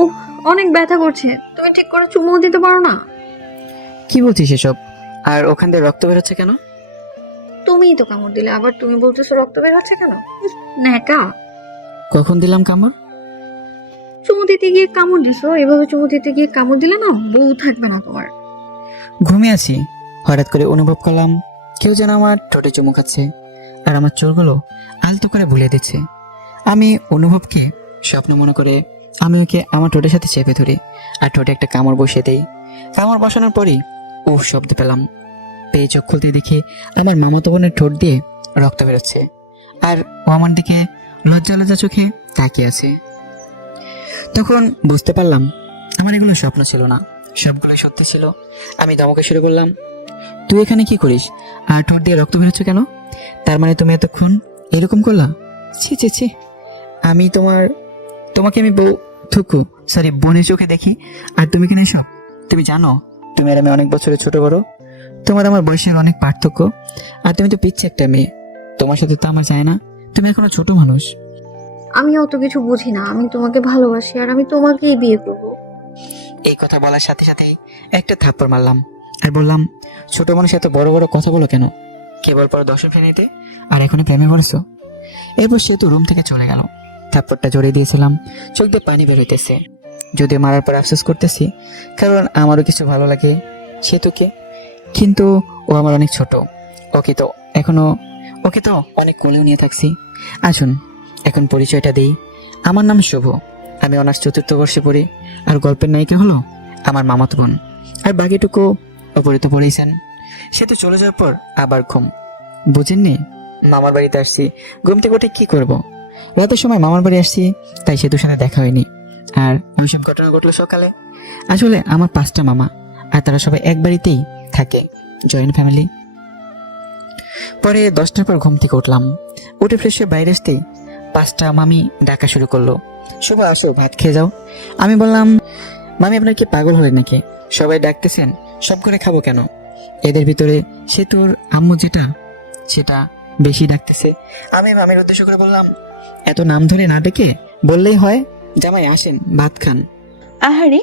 উফ, অনেক ব্যথা করছে। তুমি ঠিক করে চুমুও দিতে পারো না? কি বলছিস এসব? আর ওখান দিয়ে রক্ত বেরোচ্ছে কেন? তুমিই তো কামড় দিলে, আবার তুমি বলতেছো রক্ত বের হচ্ছে কেন? ন্যাকা। কখন দিলাম কামড়? চুমু দিতে গিয়ে কামড় দিছো। এভাবে চুমু দিতে গিয়ে কামড় দিলে না, বউ থাকবে না তোমার। ঘুমিয়ে আছি, হঠাৎ করে অনুভব করলাম কেউ যেন আমার ঠোঁটে চুমু খাচ্ছে, আর আমার চোরগুলো আলতো করে বুলিয়ে দিচ্ছে। আমি অনুভবকে স্বপ্ন মনে করে আমি ওকে আমার ঠোঁটের সাথে চেপে ধরি আর ঠোঁটে একটা কামড় বসিয়ে দেই। কামড় বসানোর পরই উফ শব্দ পেলাম। পেয়ে চোখ খুলতে দেখি আমার মামাতো বোনের ঠোঁট দিয়ে রক্ত বেরোচ্ছে, আর ও আমার দিকে লজ্জা লজ্জা চোখে তাকিয়ে আছে। তখন বুঝতে পারলাম আমার এগুলো স্বপ্ন ছিল না, সবগুলোই সত্যি ছিল। আমি ধমকে শুরু করলাম, তুই এখানে কি করিস? আর ঠোঁট দিয়ে রক্ত বেরোচ্ছে কেন? তার মানে তুমি এতক্ষণ এরকম করলা? ছি ছি ছি, আমি তোমাকে আমি বোনের চোখে দেখি, আর তুমি কেন এসব? তুমি জানো তুমি আর আমি অনেক বছরের ছোট বড়, তোমার আমার বয়সের অনেক পার্থক্য, আর তুমি তো পিচ্ছি একটা মেয়ে, তোমার সাথে তো আমার যায় না, তুমি এখনো ছোট মানুষ। আমি অত কিছু বুঝি না। আমি তোমাকে ভালোবাসি, আর আমি তোমাকেই বিয়ে করবো। এই কথা বলার সাথে সাথেই একটা থাপ্পড় মারলাম আর বললাম, ছোট মানুষ এত বড় বড় কথা বলো কেন? কেবল পর 10 শ্রেণীতে আর এখনো প্রেমে পড়েছো? এরপর সে তো রুম থেকে চলে গেল। থাপ্পড়টা জড়িয়ে দিয়েছিলাম, চোখ দিয়ে পানি বের হইতেছে। যদিও মারার পর আফসোস করতেছি, কারণ আমারও কিছু ভালো লাগে সে তোকে, কিন্তু ও আমার অনেক ছোট। ওকে তো এখনো ওকে তো অনেক কোলেও নিয়ে থাকছি। আসুন এখন পরিচয়টা দিই। আমার নাম শুভ, আমি অনার্স 4র্থ বর্ষে পড়ি, আর গল্পের নায়িকা হলো আমার মামাতো বোন, আর বাকিটুকু ওপরে তো পড়েছেন। সে তো চলে যাওয়ার পর আবার ঘুম, বুঝেননি? মামার বাড়িতে আসছি, ঘুম থেকে উঠে কি করব? রাতের সময় মামার বাড়ি আসছি, তাই সেতুর সাথে দেখা হয়নি। আর ওইসব ঘটনা ঘটলো সকালে। আসলে আমার 5টা মামা, আর তারা সবাই এক বাড়িতেই থাকে, জয়েন্ট ফ্যামিলি। পরে 10টার পর ঘুম থেকে উঠলাম, উঠে ফ্রেশ হয়ে বাইরে আসতেই 5টা মামি ডাকা শুরু করলো, শুভ আসো ভাত খেয়ে যাও। আমি বললাম, মামি আপনার কি পাগল হলেন নাকি? সবাই ডাকতেছেন, সব করে খাবো কেন? এদের ভিতরে সেতুর আম্মু যেটা সেটা বেশি ডাকতেছে। আমি মামির উদ্দেশ্য করে বললাম, এত নাম ধরে না ডেকে বললেই হয়, জামাই আসেন ভাত খান। আহারে,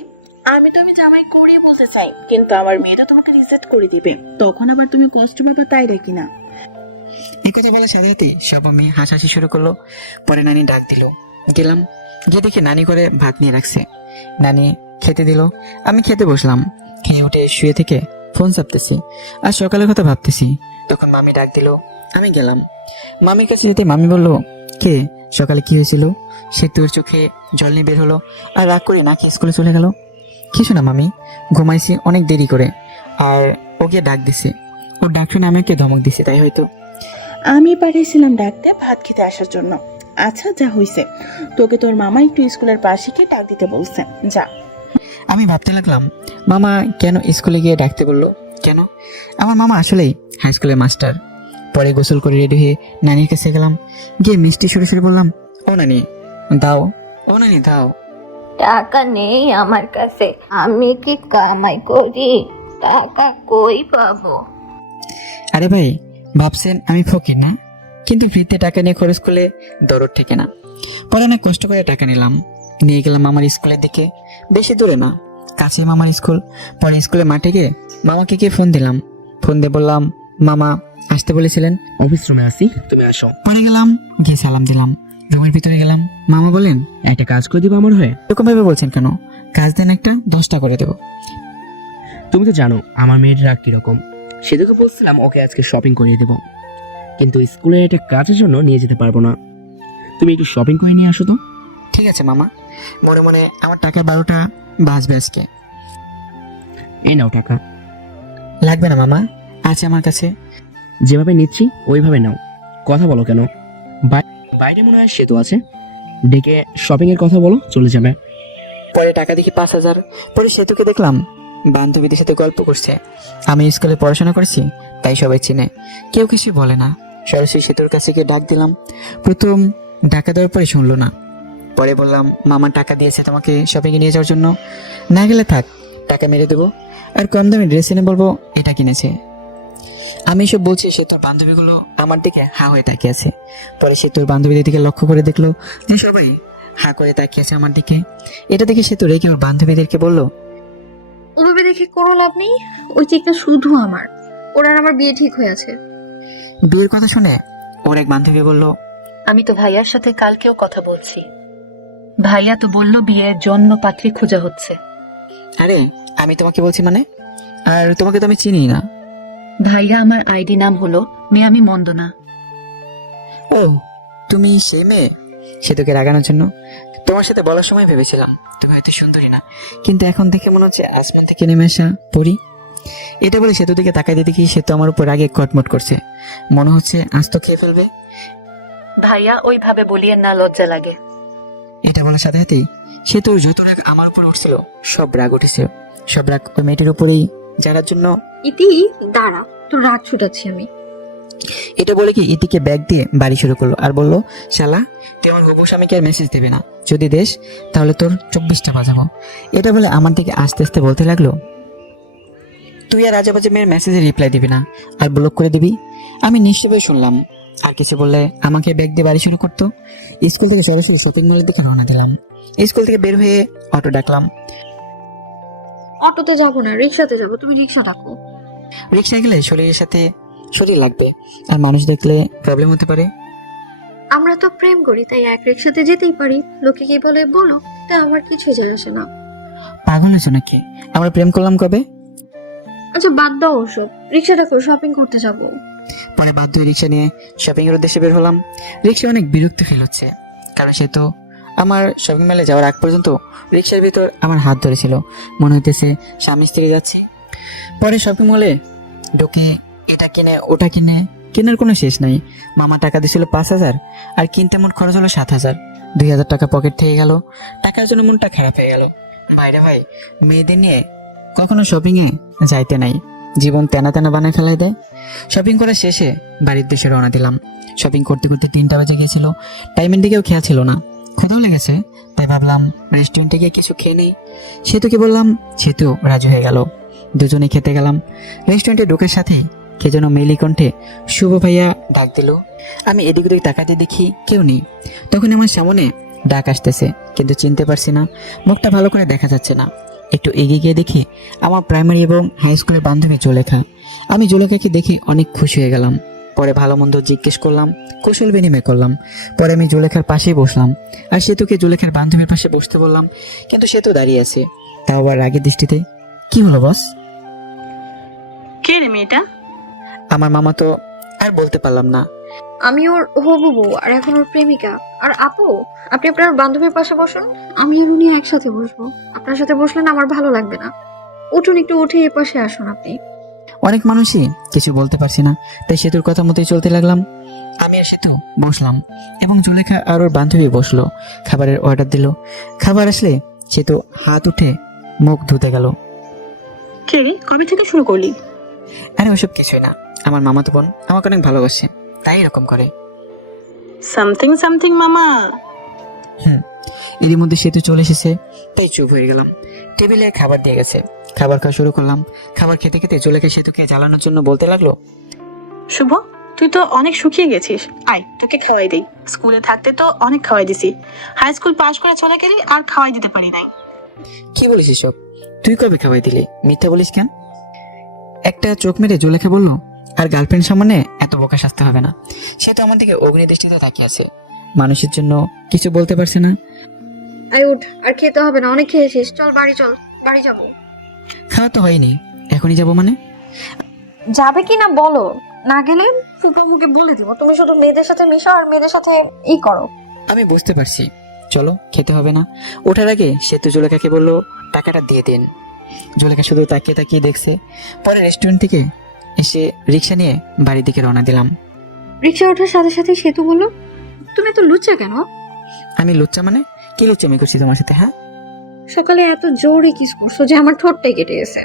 আমি জামাই করিয়ে বলতে চাই, কিন্তু আমার মেয়ে তো তোমাকে রিজেক্ট করে দিবে, তখন আবার তুমি কষ্ট পাবে, তাই রেখি না। এই কথা বলার সাথে সাথে সব আমি হাসাহাসি শুরু করলো। পরে নানি ডাক দিল, গেলাম, গিয়ে দেখি নানি করে ভাত নিয়ে রাখছে। নানি খেতে দিল, আমি খেতে বসলাম। খেয়ে উঠে শুয়ে থেকে ফোন চাপতেছি আর সকালের কথা ভাবতেছি। তখন মামি ডাক দিল, আমি গেলাম। মামির কাছে যেতে মামি বলল, কে, সকালে কি হয়েছিল? সে তোর চোখে জল নিয়ে বের হলো, আর রাগ করে নাকি স্কুলে চলে গেল। কিছু না মামি, ঘুমাইছি অনেক দেরি করে, আর ওকে ডাক দিছে, ওর ডাক শুনে আমাকে ধমক দিছে, তাই হয়তো। আমি পাঠিয়েছিলাম ডাকতে ভাত খেতে আসার জন্য। আচ্ছা, যা হইছে, তোকে তোর মামা একটু স্কুলের পাশে গিয়ে ডাক দিতে বলছে, যা। আমি ভাবতে লাগলাম, মামা কেন স্কুলে গিয়ে ডাকতে বললো? কেন? আমার মামা আসলেই হাই স্কুলের মাস্টার। পরে গোসল করে রেডি হয়ে নানির কাছে গেলাম, গিয়ে মিষ্টি সরে সরে বললাম, ও নানি দাও, ও নানি দাও। টাকা নেই আমার কাছে, আমি কি কামাই করি? টাকা কই পাবো? আরে ভাই, ভাবছেন আমি ফকির না? কিন্তু ফ্রিতে টাকা নিয়ে খরচ করলে দরদ থেকে না। পরে অনেক কষ্ট করে টাকা নিলাম, নিয়ে গেলাম মামার স্কুলের দিকে। বেশি দূরে না, কাছে মামার স্কুল। পরে স্কুলের মাঠে গিয়ে মামাকে গিয়ে ফোন দিলাম। ফোন দিয়ে বললাম, মামা আসতে বলেছিলেন, অফিস রুমে আসি, তুমি আসো। পরে গেলাম, গিয়ে সালাম দিলাম। রুমের ভিতরে গেলাম, মামা বলেন, একটা কাজ করে দিবো আমার হয়ে? এরকম ভাবে বলছেন কেন? কাজ দেন একটা, 10টা করে দেবো। তুমি তো জানো আমার মেয়ের রাগ কিরকম। সেদিকে বলছিলাম ওকে আজকে শপিং করিয়ে দেবো, কিন্তু স্কুলের একটা কাজের জন্য নিয়ে যেতে পারবো না। তুমি একটু শপিং করে নিয়ে আসো তো। ঠিক আছে মামা, মনে মনে আমার টাকা 12টা বাঁচবে আজকে। এই নাও টাকা। লাগবে না মামা, আছে আমার কাছে। যেভাবে নিচ্ছি ওইভাবে নাও, কথা বলো কেন? বাইরে মনে হয় সেতু আছে, ডেকে শপিং এর কথা বলো, চলে যাবে। পরে টাকা দেখি 5,000। পরে সেতুকে দেখলাম বান্ধবীদের সাথে গল্প করছে। আমি স্কুলে পড়াশোনা করেছি, তাই সবাই চিনে, কেউ কিছু বলে না। সরাসরি সেতুর কাছে গিয়ে ডাক দিলাম। প্রথম টাকা দেওয়ার পরে শুনলো না। পরে বললাম, মামা টাকা দিয়েছে তোমাকে শপিংয়ে নিয়ে যাওয়ার জন্য, না গেলে থাক, টাকা মেরে দেবো, আর কম দামে ড্রেস এনে বলবো এটা কিনেছে। আমি এসব বলছি, সে তোর বান্ধবীগুলো আমার দিকে হা হয়ে তাকিয়ে আছে। পরে সে তোর বান্ধবীদের দিকে লক্ষ্য করে দেখলো যে সবাই হাঁ করে তাকিয়েছে আমার দিকে। এটা দেখে সে তো রেগে ওর বান্ধবীদেরকে বলল, ওভাবে দেখে কোনো লাভ নেই, ওই চেকটা শুধু আমার। ওর আর আমার বিয়ে ঠিক হয়ে আছে। বিয়ের কথা শুনে ওর এক বান্ধবী বলল, আমি তো ভাইয়ার সাথে কালকেও কথা বলছি, ভাইয়া তো বলল বিয়ের জন্য পাত্রী খোঁজা হচ্ছে। আরে আমি তোমাকে বলছি মানে? আর তোমাকে তো আমি চিনি না। ভাইয়া আমার আইডি নাম হলো মিয়ামি মন্দনা। ও, তুমি সেই মেয়ে? সেতুকে রাগানোর জন্য তোমার সাথে বলার সময় ভেবেছিলাম তুমি হয়তো সুন্দরী না, কিন্তু এখন দেখে মনে হচ্ছে আসমান থেকে নেমে আসা পরি। এটা বলে সেতু দিকে তাকাই দিয়ে দেখি সেতু আমার উপর রাগে কটমট করছে, মনে হচ্ছে আজ তো খেয়ে ফেলবে। ভাইয়া ওইভাবে বলিয়ে না, লজ্জা লাগে। এটা বলার সাথে সাথেই সেতুর যত রাগ আমার উপর উঠছিল সব রাগ উঠেছিল, সব রাগ ওই মেয়েটির উপরেই, যার জন্য। ইতি দাঁড়া, তোর রাত ছুটাচ্ছি আমি। এটা বলে কি ইতিকে ব্যাগ দিয়ে বাড়ি শুরু করলো আর বলল, শালা তুই আমার হবু স্বামীকে আর মেসেজ দেবে না, যদি দেশ তাহলে তোর 24টা বাজাবো। এটা বলে আমার দিকে আস্তে আস্তে বলতে লাগলো, তুই আর আজে বাজে মেয়ের মেসেজে রিপ্লাই দিবি না আর ব্লক করে দিবি। আমি নিশ্চয়ই শুনলাম, আর কিছু বললে আমাকে ব্যাগ দিয়ে বাড়ি শুরু করতো। স্কুল থেকে সরাসরি শপিং মলের দিকে রওনা দিলাম। স্কুল থেকে বের হয়ে অটো ডাকলাম। অটোতে যাবো না, রিক্সাতে যাবো, তুমি রিক্সা ডাকো। রিক্সায় গেলে শরীরের সাথে শরীর লাগবে, আর মানুষ দেখলে প্রবলেম হতে পারে। আমরা তো প্রেম করি, তাই এক রিক্সাতে যেতেই পারি। লোকে কি বলে বলো, তা আমার কিছু যায় আসে না। পাগল হয়েছো নাকি? আমরা প্রেম করলাম কবে? আচ্ছা বাদ দাও ওসব, রিক্সা ডাকো, শপিং করতে যাবো। পরে বাধ্য হয়ে রিক্সা নিয়ে শপিং এর উদ্দেশ্যে বের হলাম। রিক্সা অনেক বিরক্তি ফিল হচ্ছে, কারণ সে তো আমার শপিং মলে যাওয়ার আগ পর্যন্ত রিক্সার ভিতর আমার হাত ধরেছিল, মনে হইতেছে স্বামী স্ত্রী যাচ্ছে। পরে শপিং মলে ঢুকে এটা কিনে ওটা কিনে, কেনার কোনো শেষ নাই। মামা টাকা দিয়েছিল 5,000, আর কিনতে মোট খরচ হলো 7,000। 2,000 টাকা পকেট থেকে গেল। টাকার জন্য মনটা খারাপ হয়ে গেল। ভাইরে ভাই, মেয়েদের নিয়ে কখনো শপিং এ যাইতে নাই, জীবন তেনা তেনা বানায় ফেলাই দেয়। শপিং করা শেষে বাড়ির দেশে রওনা দিলাম। শপিং করতে করতে 3টা বেজে গিয়েছিল, টাইমের দিকেও খেয়াল ছিল না। ক্ষুধাও লেগেছে, তাই ভাবলাম রেস্টুরেন্টে গিয়ে কিছু খেয়ে নেই। সেতুকে বললাম, সেতু রাজি হয়ে গেল। দুজনে খেতে গেলাম। রেস্টুরেন্টে ঢোকার সাথেই কে যেন মেলি কণ্ঠে শুভ ভাইয়া ডাক দিল। আমি এদিক ওদিক তাকাতে দেখি কেউ নেই। তখন আমার সামনে ডাক আসতেছে, কিন্তু চিনতে পারছি না, মুখটা ভালো করে দেখা যাচ্ছে না। একটু এগিয়ে গিয়ে দেখি আমার প্রাইমারি এবং হাই স্কুলের বান্ধবী জুলেখা। আমি জুলেখাকে দেখি অনেক খুশি হয়ে গেলাম। পরে ভালো মন্দ জিজ্ঞেস করলাম, কৌশল বিনিময় করলাম। পরে আমি জুলেখার পাশেই বসলাম, আর সেতুকে জুলেখার বান্ধবীর পাশে বসতে বললাম, কিন্তু সেতু দাঁড়িয়ে আছে, তাও আবার রাগের দৃষ্টিতে। কি হলো বস? কে রে মেয়েটা? আমার মামা তো আর বলতে পারলাম না। আমি ওর হবু বউ, আর এখন ওর প্রেমিকা। আর আপু, আপনি আপনার বান্ধবীর পাশে বসুন, আমি আর উনি একসাথে বসবো। আপনার সাথে বসলে না আমার ভালো লাগবে না। উঠুন, একটু উঠে এ পাশে আসুন আপনি। অনেক মানুষই কিছু বলতে পারছি না, তাই সেতুর কথা মতোই চলতে লাগলাম। আমি আর সেতু বসলাম এবং জুলেখা আর ওর বান্ধবী বসলো। খাবারের অর্ডার দিল। খাবার আসলে সেতু হাত উঠে মুখ ধুতে গেল। কে রে, কবে থেকে শুরু করলি? আরে ওসব কিছুই না, আমার মামাতো বোন আমাকে অনেক ভালোবাসে, তাই এরকম করে। সামথিং সামথিং মামা। এরই মধ্যে সেতু চলে এসেছে, তাই চুপ হয়ে গেলাম। টেবিলে খাবার দিয়ে গেছে, খাবার খাওয়া শুরু করলাম। খাবার খেতে খেতে জুলেখা সেতুকে জ্বালানোর জন্য বলতে লাগলো, শুভ, তুই তো অনেক শুকিয়ে গেছিস, আয় তোকে খাওয়াই দেই। স্কুলে থাকতে তো অনেক খাওয়াই দিছি, হাই স্কুল পাশ করে চলে গেলি আর খাওয়াই দিতে পারি নাই। কি বলিস এসব? তুই কবে খাওয়াই দিলি? মিথ্যা বলিস কেন? একটা চোখ মেরে জুলেখা বলল, আর গার্লফ্রেন্ড সামনে এত বোকা সাজতে হবে না। সে তো আমার দিকে অগ্নি দৃষ্টিতে তাকিয়ে আছে, মানুষের জন্য কিছু বলতে পারছে না। আই উঠ, আর খেতে হবে না, অনেক খেয়েছিস, চল বাড়ি চল, বাড়ি যাবো। খাওয়া তো হয়নি, এখনই যাবো মানে? যাবে কি না বলো, না গেলে ফুপা মুখে বলে দিব তুমি শুধু মেয়েদের সাথে মিশো আর মেয়েদের সাথে ই করো। আমি বুঝতে পারছি, চলো খেতে হবে না। ওঠার আগে সেতু জুলেখাকে বললো, টাকাটা দিয়ে দিন। জুলেখা শুধু তাকিয়ে তাকিয়ে দেখছে। পরে রেস্টুরেন্ট থেকে এসে রিক্সা নিয়ে বাড়ির দিকে রওনা দিলাম। রিক্সা ওঠার সাথে সাথে সেতু বলল, তুমি তো লুচ্চা কেন? আমি লুচ্চা মানে? কি লুচ্চা আমি করছি তোমার সাথে? হ্যাঁ, সকালে এত জোরে কিস করছো যে আমার ঠোঁটটাই কেটে গেছে।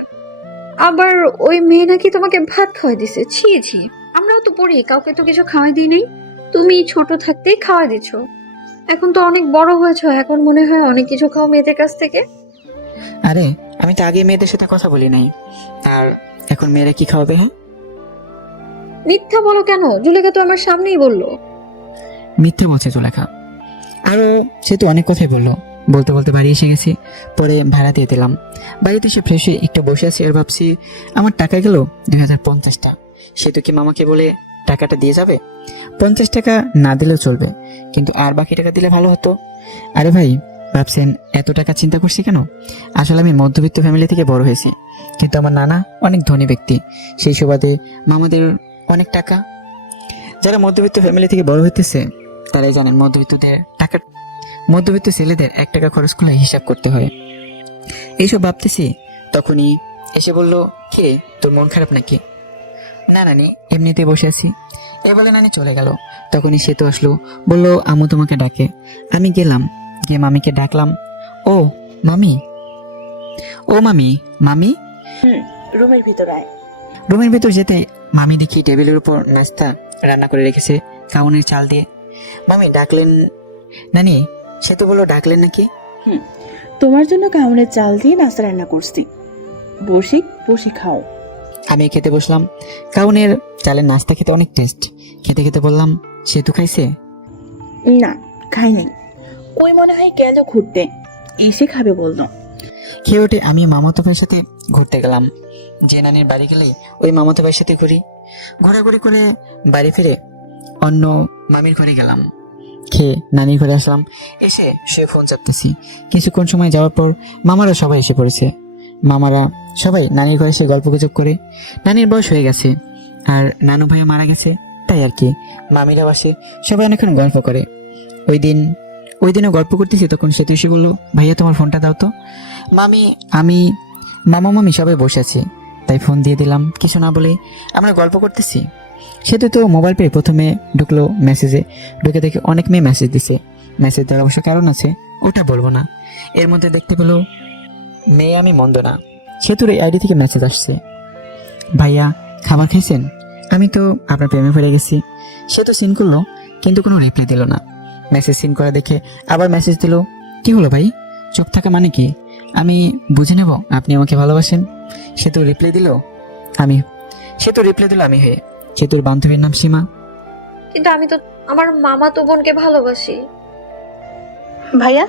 আবার ওই মেয়ে নাকি তোমাকে ভাত খাওয়াই দিছে। ছি ছি, আমরাও তো পড়ি, কাউকে তো কিছু খাওয়াই দিই নাই। তুমি ছোট থাকতেই খাওয়াই দিচ্ছ, এখন তো অনেক বড় হয়েছো, এখন মনে হয় অনেক কিছু খাও মেয়েদের কাছ থেকে। আরে আমি তো আগে মেয়েদের সাথে কথা বলি নাই, আর এখন মেয়েরা কি খাওয়াবে? হ্যাঁ, মিথ্যা বলো কেন? জুলেখা তো আমার সামনেই বললো। মিথ্যে বলছে জুলেখা। আরও সে তো অনেক কথাই বললো। বলতে বলতে বাড়ি এসে গেছি, পরে ভাড়া দিয়ে দিলাম। বাড়িতে এসে ফ্রেশ হয়ে একটু বসে আছি আর ভাবছি আমার টাকা গেল 2050টা। সে তো কি মামাকে বলে টাকাটা দিয়ে যাবে? 50 টাকা না দিলেও চলবে, কিন্তু আর বাকি টাকা দিলে ভালো হতো। আরে ভাই, ভাবছেন এত টাকা চিন্তা করছি কেন? আসলে আমি মধ্যবিত্ত ফ্যামিলি থেকে বড় হয়েছি, কিন্তু আমার নানা অনেক ধনী ব্যক্তি, সেই সুবাদে মামাদের অনেক টাকা। যারা মধ্যবিত্ত ফ্যামিলি থেকে বড় হইতেছে তারাই জানেন মধ্যবিত্ত ছেলেদের 1 টাকা খরচ করলে হিসাব করতে হয়। এইসব ভাবতেছি, তখনই এসে বলল, কে তোর মন খারাপ নাকি? না নানি, এমনিতে বসে আছি। এ বলে নানি চলে গেল। তখনই সে তো আসলো, বলল আম্মু তোমাকে ডাকে। আমি গেলাম, গিয়ে মামিকে ডাকলাম। ও মামি, ও মামি, মামি। রুমের ভিতর আয়। রুমের ভিতর যেতে মামি দেখি টেবিলের উপর নাস্তা রান্না করে রেখেছে কাউনের চাল দিয়ে। মামি ডাকলেন? নানি, সে তো বললো ডাকলেন নাকি? তোমার জন্য কাউনের চাল দিয়ে নাস্তা রান্না করছি, বসে বসে খাও। আমি খেতে বসলাম। কাউনের চালের নাস্তা খেতে অনেক টেস্ট। খেতে খেতে বললাম, সে তো খাইছে? না, খাই নাই, ওই মনে হয় গেল ঘুরতে, এসে খাবে বললো। খেয়ে উঠে আমি মামাতো ভাইয়ের সাথে ঘুরতে গেলাম। যে নানির বাড়ি গেলে ওই মামাতো ভাইয়ের সাথে ঘুরি। ঘোরাঘুরি করে বাড়ি ফিরে অন্য মামির ঘরে গেলাম। খেয়ে নানির ঘরে আসলাম। এসে শুয়ে ফোন চাপতেছি। কিছুক্ষণ সময় যাওয়ার পর মামারা সবাই এসে পড়েছে। মামারা সবাই নানির ঘরে এসে গল্প গুজব করে। নানির বয়স হয়ে গেছে আর নানু ভাইও মারা গেছে, তাই আর কি। মামিরা বসে, সবাই অনেকক্ষণ গল্প করে। ওই দিনও গল্প করতেছি, তখন সে তো এসে বললো, ভাইয়া তোমার ফোনটা দাও তো। মামি সবাই বসে আছি, তাই ফোন দিয়ে দিলাম। কিছু না বলে আমরা গল্প করতেছি। সে তো মোবাইল পেয়ে প্রথমে ঢুকলো মেসেজে। ঢুকে দেখে অনেক মেয়ে মেসেজ দিছে। মেসেজ দেওয়ার অবশ্য কারণ আছে, ওটা বলবো না। এর মধ্যে দেখতে পেলো মেয়ে আমি মন্দ না, সেতুর এই আইডি থেকে মেসেজ আসছে, ভাইয়া খাবার খাইছেন? আমি তো আপনার প্রেমে পড়ে গেছি। সে তো সিন করলো, কিন্তু কোনো রিপ্লাই দিল না। মেসেজ সিন করা দেখে আবার মেসেজ দিল, কি হলো ভাই, চুপ থাকা মানে কি? আমি বুঝে নেব আপনি আমাকে ভালোবাসেন। সে তো রিপ্লাই দিল আমি হয়ে। সেতুর বান্ধবীর নাম সীমা। কিন্তু আমি তো আমার মামাতো বোনকে ভালোবাসি। ভাইয়া,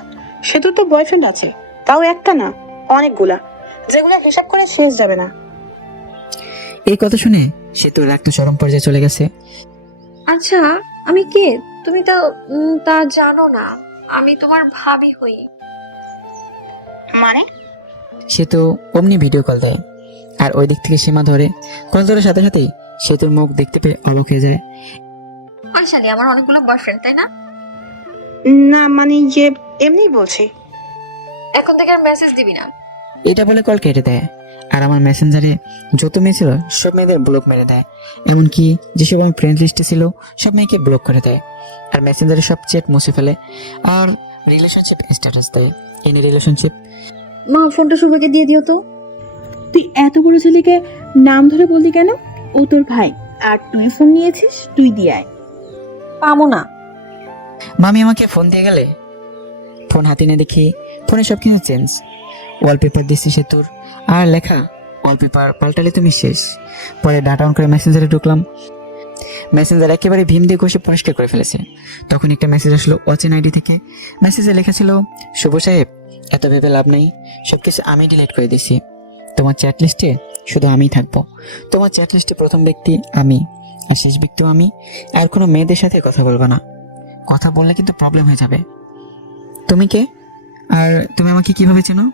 সেতুর তো বয়ফ্রেন্ড আছে, তাও একটা না, অনেকগুলা, যেগুলো হিসাব করে শেষ যাবে না। এই কথা শুনে সেতুর রাগটা চরম পর্যায়ে চলে গেছে। আচ্ছা, আমি কে তুমি তো তা জানো না। আমি তোমার ভাবি হই। মানে? সে তো অমনি ভিডিও কল দেয়, আর ওই দিক থেকে সীমা ধরে। কল ধরার সাথে সাথেই সেতুর মুখ দেখতে পেয়ে অবাক হয়ে যায়। আশালি, আমার অনেকগুলো বয়ফ্রেন্ড, তাই না? না মানে যে এমনি বলছি। এখন থেকে আর মেসেজ দিবি না। এটা বলে কল কেটে দেয়। আর আমার মেসেঞ্জারে যত মেয়ে ছিল সব মেয়েদের ব্লক মেরে দেয়। এমনকি যেসব আমার ফ্রেন্ড লিস্টে ছিল সব মেয়েকে ব্লক করে দেয়। আর মেসেঞ্জারে সব চ্যাট মুছে ফেলে আর রিলেশনশিপ স্ট্যাটাস দেয়, এনি রিলেশনশিপ। মা, ফোনটা শুভকে দিয়ে দিও তো। তুই এত বড় ছেলেকে নাম ধরে বললি কেন? ও তোর ভাই, আর তুই ফোন নিয়েছিস, তুই দিয়ে আয়। পামো না। মামি আমাকে ফোন দিয়ে গেলে ফোন হাতে নিয়ে দেখি ফোনে সব কিছু চেঞ্জ। ওয়ালপেপার দিচ্ছি সেতুর, আর লেখা, ওয়ালপেপার পাল্টালে তুমি শেষ। পরে ডাটা অন করে মেসেঞ্জারে ঢুকলাম। মেসেঞ্জার একেবারে ভীম দিয়ে ঘষে পরিষ্কার করে ফেলেছে। তখন একটা মেসেজ আসলো অচেন আইডি থেকে। মেসেজে লেখা ছিল, শুভ সাহেব, এত ভেবে লাভ নেই, সবকিছু আমি ডিলিট করে দিছি। তোমার চ্যাট লিস্টে শুধু আমিই থাকবো। তোমার চ্যাট লিস্টে প্রথম ব্যক্তি আমি, আর শেষ ব্যক্তিও আমি। আর কোনো মেয়েদের সাথে কথা বলবা না, কথা বললে কিন্তু প্রবলেম হয়ে যাবে। তুমি কে, আর তুমি আমাকে কিভাবে চেনো?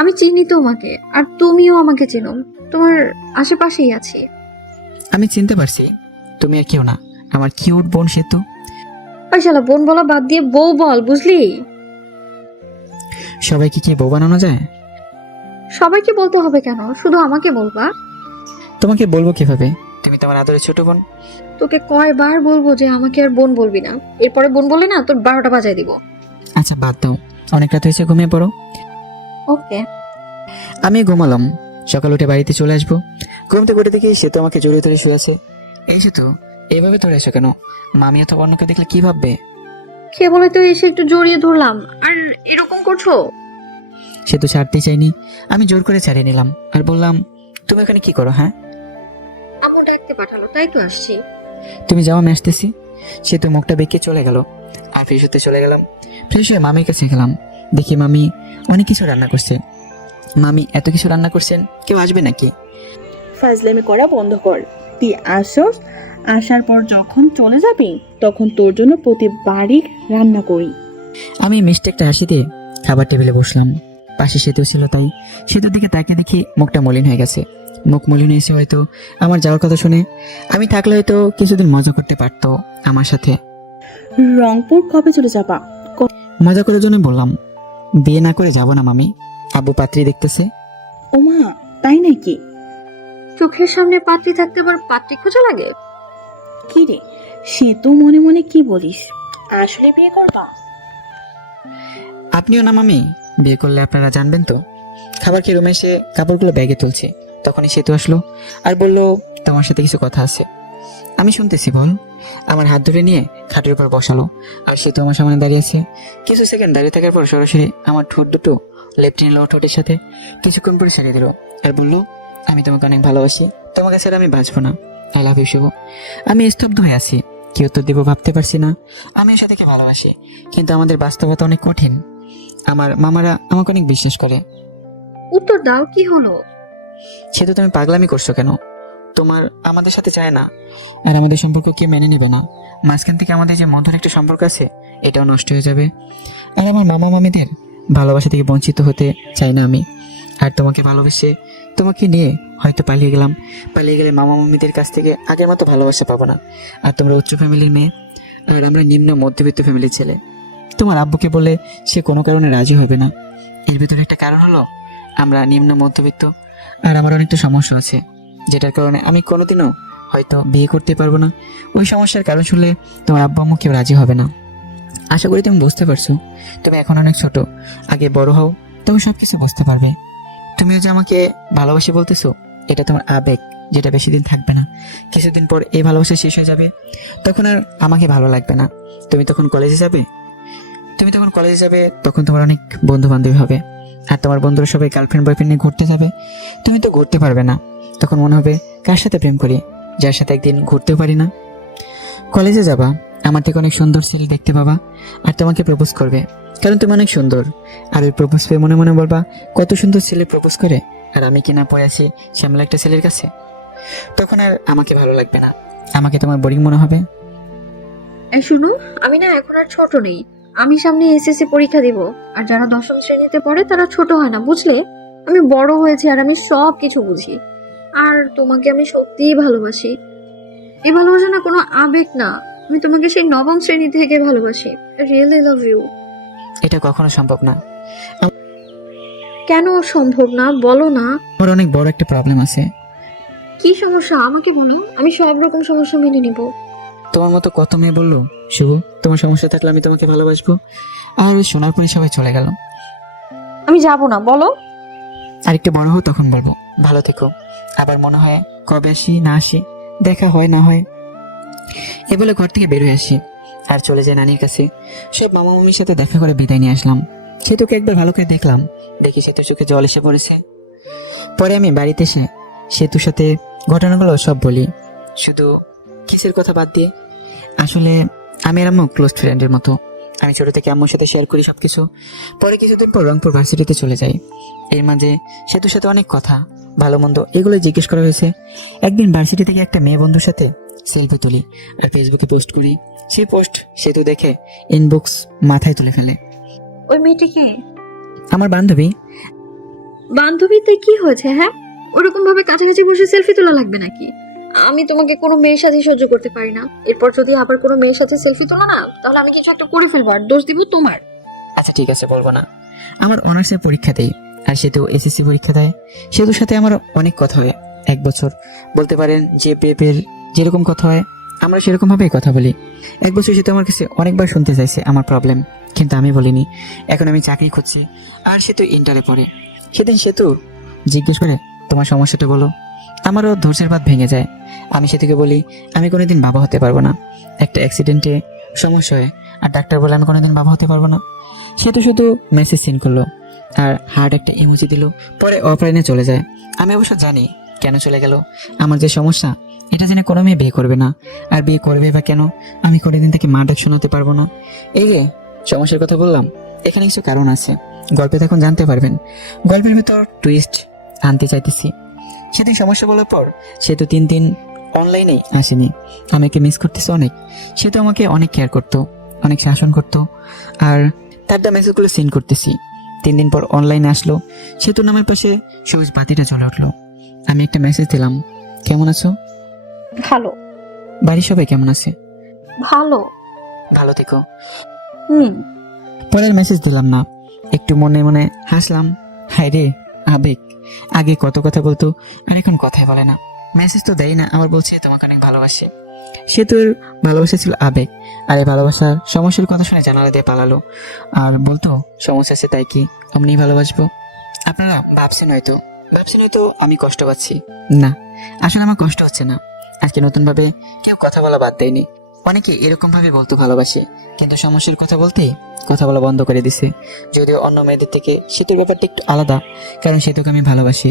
আমি চিনি তোমাকে, আর তুমিও আমাকে চেনো। তোমার আশেপাশেই আছি। আমি চিনতে পারছি, তুমি আর কেউ না, আমার কিউট বোন সেতু। ওই শালা, বোন বলা বাদ দিয়ে বউ বল, বুঝলি? সবাইকে কি বউ বানানো যায়? সবাইকে বলতে হবে কেন? শুধু আমাকে বলবা। তোমাকে বলবো কিভাবে? তুমি তো আমার আদরের ছোট বোন। তোকে কয়বার বলবো যে আমাকে আর বোন বলবি না? এরপরে বোন বললে না, তোর 12টা বাজায় দিব। আচ্ছা বাদ দাও, অনেক রাত হয়েছে, ঘুমিয়ে পড়ো। ওকে। আমি ঘুমালাম। সকাল উঠে বাড়িতে চলে আসবো। ঘুমতে ঘুরে দেখি সে তো আমাকে জড়িয়ে ধরে শুয়ে আছে। এই সে তো এইভাবে ধরে এসো কেন? মামি অথবা অন্যকে দেখলে কি ভাববে? সে বলে তো এসে একটু জড়িয়ে ধরলাম, আর এরকম করছো? সে তো ছাড়তেই চাইনি। আমি জোর করে ছাড়িয়ে নিলাম আর বললাম, তুমি এখানে কি করো? হ্যাঁ, আম্মু ডাকতে পাঠালো, তাই তো আসছি। তুমি যাও, আমি আসতেছি। সে তো মুখটা বেঁকে চলে গেল। আর ফ্রেশ হতে চলে গেলাম। ফ্রেশ হয়ে মামির কাছে গেলাম, দেখি মামি অনেক কিছু রান্না করছে। মামি এত কিছু রান্না করছেন, কেউ আসবে নাকি? ফাজলামি করা বন্ধ কর। তুই আসস, আসার পর যখন চলে যাবি তখন তোর জন্য প্রতিবারই রান্না করি। আমি মিষ্টি একটা হাসি দিয়ে খাবার টেবিলে বসলাম। পাশে সেতু ছিল, তাই সেতুর দিকে তাকিয়ে দেখি মুখটা মলিন হয়ে গেছে। মুখ মলিন হয়েছে হয়তো আমার যাওয়ার কথা শুনে। আমি থাকলে হয়তো কিছুদিন মজা করতে পারতো আমার সাথে। রংপুর কবে চলে যাবা? মজা করার জন্য বললাম, বিয়ে না করে যাব না মামি, আব্বু পাত্রী দেখতেছে। ওমা, তাই নাকি? চোখের সামনে পাত্রী থাকতে আবার পাত্রী খোঁজা লাগে? কি রে, সে তো মনে মনে কি বলিস? আসলে বিয়ে করবা? আপনিও না মামি, বিয়ে করলে আপনারা জানবেন তো। খাবার খেয়ে রুমে এসে কাপড়গুলো ব্যাগে তুলছে, তখনই সেতু আসলো আর বলল, তোমার সাথে কিছু কথা আছে। আমি শুনতেছি, বল। আমার হাত ধরে নিয়ে খাটের উপর বসালো, আর সেতু আমার সামনে দাঁড়িয়েছে। কিছু সেকেন্ড দাঁড়িয়ে থাকার পর সরাসরি আমার ঠোঁট দুটো লেফট নিল ঠোঁটের সাথে, কিছুক্ষণ পরে ছেড়ে দিল আর বলল, আমি তোমাকে অনেক ভালোবাসি, তোমাকে ছাড়া আমি বাঁচবো না, আই লাভ ইউ শুভ। আমি স্তব্ধ হয়ে আছি, কি উত্তর দেবো ভাবতে পারছি না। আমি ওর সাথে কি ভালোবাসি, কিন্তু আমাদের বাস্তবতা অনেক কঠিন। আমার মামারা আমাকে অনেক বিশ্বাস করে। উত্তর দাও, কি হলো? সেতু তুমি পাগলামি করছো কেন? তোমার আমাদের সাথে চায় না, আর আমাদের সম্পর্ক কে মেনে নেবে না। মাঝখান থেকে আমাদের যে মধুর একটা সম্পর্ক আছে, এটাও নষ্ট হয়ে যাবে। আর আমার মামা মামিদের ভালোবাসা থেকে বঞ্চিত হতে চাই না আমি। আর তোমাকে ভালোবেসে তোমাকে নিয়ে হয়তো পালিয়ে গেলাম, পালিয়ে গেলে মামা মামিদের কাছ থেকে আগের মতো ভালোবাসা পাবো না। আর তোমরা উচ্চ ফ্যামিলির মেয়ে, আর আমরা নিম্ন মধ্যবিত্ত ফ্যামিলির ছেলে। তোমার আব্বুকে বলে সে কোনো কারণে রাজি হবে না। এর ভিতরে একটা কারণ হলো আমরা নিম্ন মধ্যবিত্ত, আর আমার অনেকটা সমস্যা আছে, যেটার কারণে আমি কোনোদিনও হয়তো বিয়ে করতে পারবো না। ওই সমস্যার কারণ শুনলে তোমার আব্বু আম্মু কেউ রাজি হবে না। আশা করি তুমি বুঝতে পারছো। তুমি এখন অনেক ছোট, আগে বড় হও, তবে সব কিছু বুঝতে পারবে। তুমিও যে আমাকে ভালোবাসি বলতেছো, এটা তোমার আবেগ, যেটা বেশি দিন থাকবে না। কিছুদিন পর এই ভালোবাসা শেষ হয়ে যাবে, তখন আর আমাকে ভালো লাগবে না। তুমি তখন কলেজে যাবে, তখন তোমার অনেক বন্ধু বান্ধবী হবে, আর তোমার বন্ধুরা সবাই গার্লফ্রেন্ড বয়ফ্রেন্ড নিয়ে ঘুরতে যাবে। তুমি তো ঘুরতে পারবে না, তখন মনে হবে কার সাথে প্রেম করি, যার সাথে একদিন ঘুরতেও পারি না। কলেজে যাবা, আমার থেকে অনেক সুন্দর ছেলে দেখতে পাবা, আর তোমাকে প্রপোজ করবে, কারণ তুমি অনেক সুন্দর। আর ওই প্রপোজ পেয়ে মনে মনে বলবা, কত সুন্দর ছেলে প্রপোজ করে, আর আমি কিনা পড়ে আছি শ্যামলা একটা ছেলের কাছে। তখন আর আমাকে ভালো লাগবে না, আমাকে তোমার বোরিং মনে হবে। এই শুনো, আমি না এখন আর ছোট নেই। আমি সামনে এসএসসি পরীক্ষা দিব, আর যারা দশম শ্রেণীতে পড়ে তারা ছোট হয় না, বুঝলে? আমি বড় হয়েছি আর আমি সব কিছু বুঝি। আর তোমাকে আমি সত্যিই ভালোবাসি। এই ভালোবাসা না কোনো আবেগ না, আমি তোমাকে সেই নবম শ্রেণী থেকে ভালোবাসি। Really love you. এটা কখনো সম্ভব না। কেন সম্ভব না, বলো না। আমার অনেক বড় একটা প্রবলেম আছে। কি সমস্যা আমাকে বলো, আমি সব রকম সমস্যা মেনে নিব। তোমার মতো কত মেয়ে বললো, শুভ তোমার সমস্যা থাকলে আমি তোমাকে ভালোবাসবো, আর ওই শোনার পরে সবাই চলে গেল। আমি যাব না, বলো। আর একটু বড় হও, তখন বলবো ভালো থেকো। আবার মনে হয় কবে আসি না আসি, দেখা হয় না হয়। এ বলে ঘর থেকে বের হয়ে আসি আর চলে যায় নানির কাছে। সব মামা মামির সাথে দেখা করে বিদায় নিয়ে আসলাম। সেতুকে একবার ভালো করে দেখলাম, দেখি সেতুর চোখে জল এসে পড়েছে। পরে আমি বাড়িতে এসে সেতুর সাথে ঘটনাগুলো সব বলি, শুধু কিসের কথা বাদ দিয়ে। আসলে আমি আর আম্মু ক্লোজ ফ্রেন্ডের মতো। আমি ছোট থেকে আম্মুর সাথে শেয়ার করি সবকিছু। পরে কিছুদিন পর রংপুর ভার্সিটিতে চলে যাই। এর মাঝে সেতুর সাথে অনেক কথা, ভালো মন্দ এগুলো জিজ্ঞেস করা হয়েছে। একদিন ভার্সিটি থেকে একটা মেয়ে বন্ধুর সাথে সেলফি তুলি আর ফেসবুকে পোস্ট করি। সেই পোস্ট সেতু দেখে ইনবক্স মাথায় তুলে ফেলে। ওই মেয়েটিকে আমার বান্ধবী। বান্ধবীতে কি হয়েছে? হ্যাঁ, ওরকম ভাবে কাছাকাছি বসে সেলফি তোলা লাগবে নাকি? আমি তোমাকে কোনো মেয়ের সাথে সহ্য করতে পারি না। এরপর যদি আবার কোনো মেয়ের সাথে সেলফি তোলা না, তাহলে আমি কিছু একটা করে ফেলবো আর দোষ দিব তোমার। আচ্ছা ঠিক আছে, বলবো না। আমার অনার্সের পরীক্ষা দেই আর সেতু এসএসসি পরীক্ষা দেয়। সেতুর সাথে আমার অনেক কথা হয়, 1 বছর বলতে পারেন যে পেপের যেরকম কথা হয় আমরা সেরকম ভাবেই কথা বলি। 1 বছর সেতু আমার কাছে অনেকবার শুনতে চাইছে আমার প্রবলেম, কিন্তু আমি বলিনি। এখন আমি চাকরি খুঁজছি আর সেতু ইন্টারে পড়ে। সেদিন সেতু জিজ্ঞেস করে, তোমার সমস্যাটা বলো। আমারও ধৈর্যের বাঁধ ভেঙে যায়। আমি সেতুকে বলি, আমি কোনোদিন বাবা হতে পারবো না, একটা অ্যাক্সিডেন্টে সমস্যা হয়, আর ডাক্তার বলে আমি কোনোদিন বাবা হতে পারবো না। সেতু শুধু মেসেজ সিন করলো আর হার্ট একটা ইমোজি দিল, পরে অফলাইনে চলে যায়। আমি অবশ্য জানি কেন চলে গেল, আমার যে সমস্যা এটা জেনে কোনো মেয়ে বিয়ে করবে না, আর বিয়ে করবে বা কেন, আমি কোনোদিন তাকে মা ডাক শোনাতে পারবো না। এই যে সমস্যার কথা বললাম, এখানে কিছু কারণ আছে, গল্পে তখন জানতে পারবেন। গল্পের ভেতর টুইস্ট আনতে চাইতেছি। সেদিন সমস্যা বলার পর সে তো 3 দিন অনলাইনে আসেনি, আমাকে মিস করতেছে অনেক। সে তো আমাকে অনেক কেয়ার করতো, অনেক শাসন করতো, আর তার মেসেজগুলো সেন্ড করতেছি। 3 দিন পর অনলাইনে আসলো, সেতু নামের পাশে সবুজ বাতিটা জ্বলে উঠলো। আমি একটা মেসেজ দিলাম, কেমন আছো? ভালো। বাড়ির সবাই কেমন আছে? ভালো। ভালো থেকো। হুম। পরের মেসেজ দিলাম না, একটু মনে মনে হাসলাম। হায় রে আবেগ, আগে কত কথা বলতো আর এখন কথাই বলে না। মেসেজ তো দেয় না, আবার বলছে তোমাকে অনেক ভালোবাসে। সে তোর ভালোবাসা ছিল আবেগ, আর এই ভালোবাসার সমস্যার কথা শুনে জানালা দিয়ে পালালো, আর বলতো সমস্যা আছে তাই কি অমনি ভালোবাসবো। আপনারা ভাবছেন হয়তো আমি কষ্ট পাচ্ছি। না, আসলে আমার কষ্ট হচ্ছে না। আজকে নতুন ভাবে কেউ কথা বলা বাদ দেয়নি। অনেকে এরকম ভাবে বলতো ভালোবাসে, কিন্তু সমস্যার কথা বলতেই কথা বলা বন্ধ করে দিছে। যদিও অন্য মেয়েদের থেকে সেতুর ব্যাপারটা একটু আলাদা, কারণ সেতুকে আমি ভালোবাসি,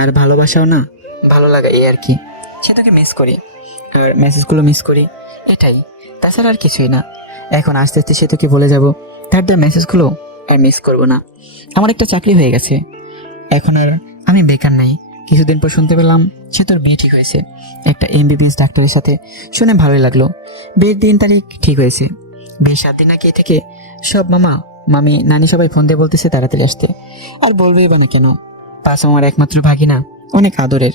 আর ভালোবাসাও না ভালো লাগা এই আর কি। সেতুকে মিস করি আর মেসেজগুলো মিস করি, এটাই, তাছাড়া আর কিছুই না। এখন আস্তে আস্তে সেতুকে বলে যাব, তার মেসেজগুলো আর মিস করব না। আমার একটা চাকরি হয়ে গেছে, এখন আর আমি বেকার নাই। কিছুদিন পর শুনতে পেলাম সে তোর বিয়ে ঠিক হয়েছে একটা MBBS ডাক্তারের সাথে। শুনে ভালোই লাগলো। বিয়ের দিন তারিখ ঠিক হয়েছে, বিয়ের 7 দিন আগে থেকে সব মামা মামি নানি সবাই ফোন দিয়ে বলতেছে তাড়াতাড়ি আসতে। আর বলবেই বা না কেন, পাঁচ আমার একমাত্র ভাগিনা, অনেক আদরের।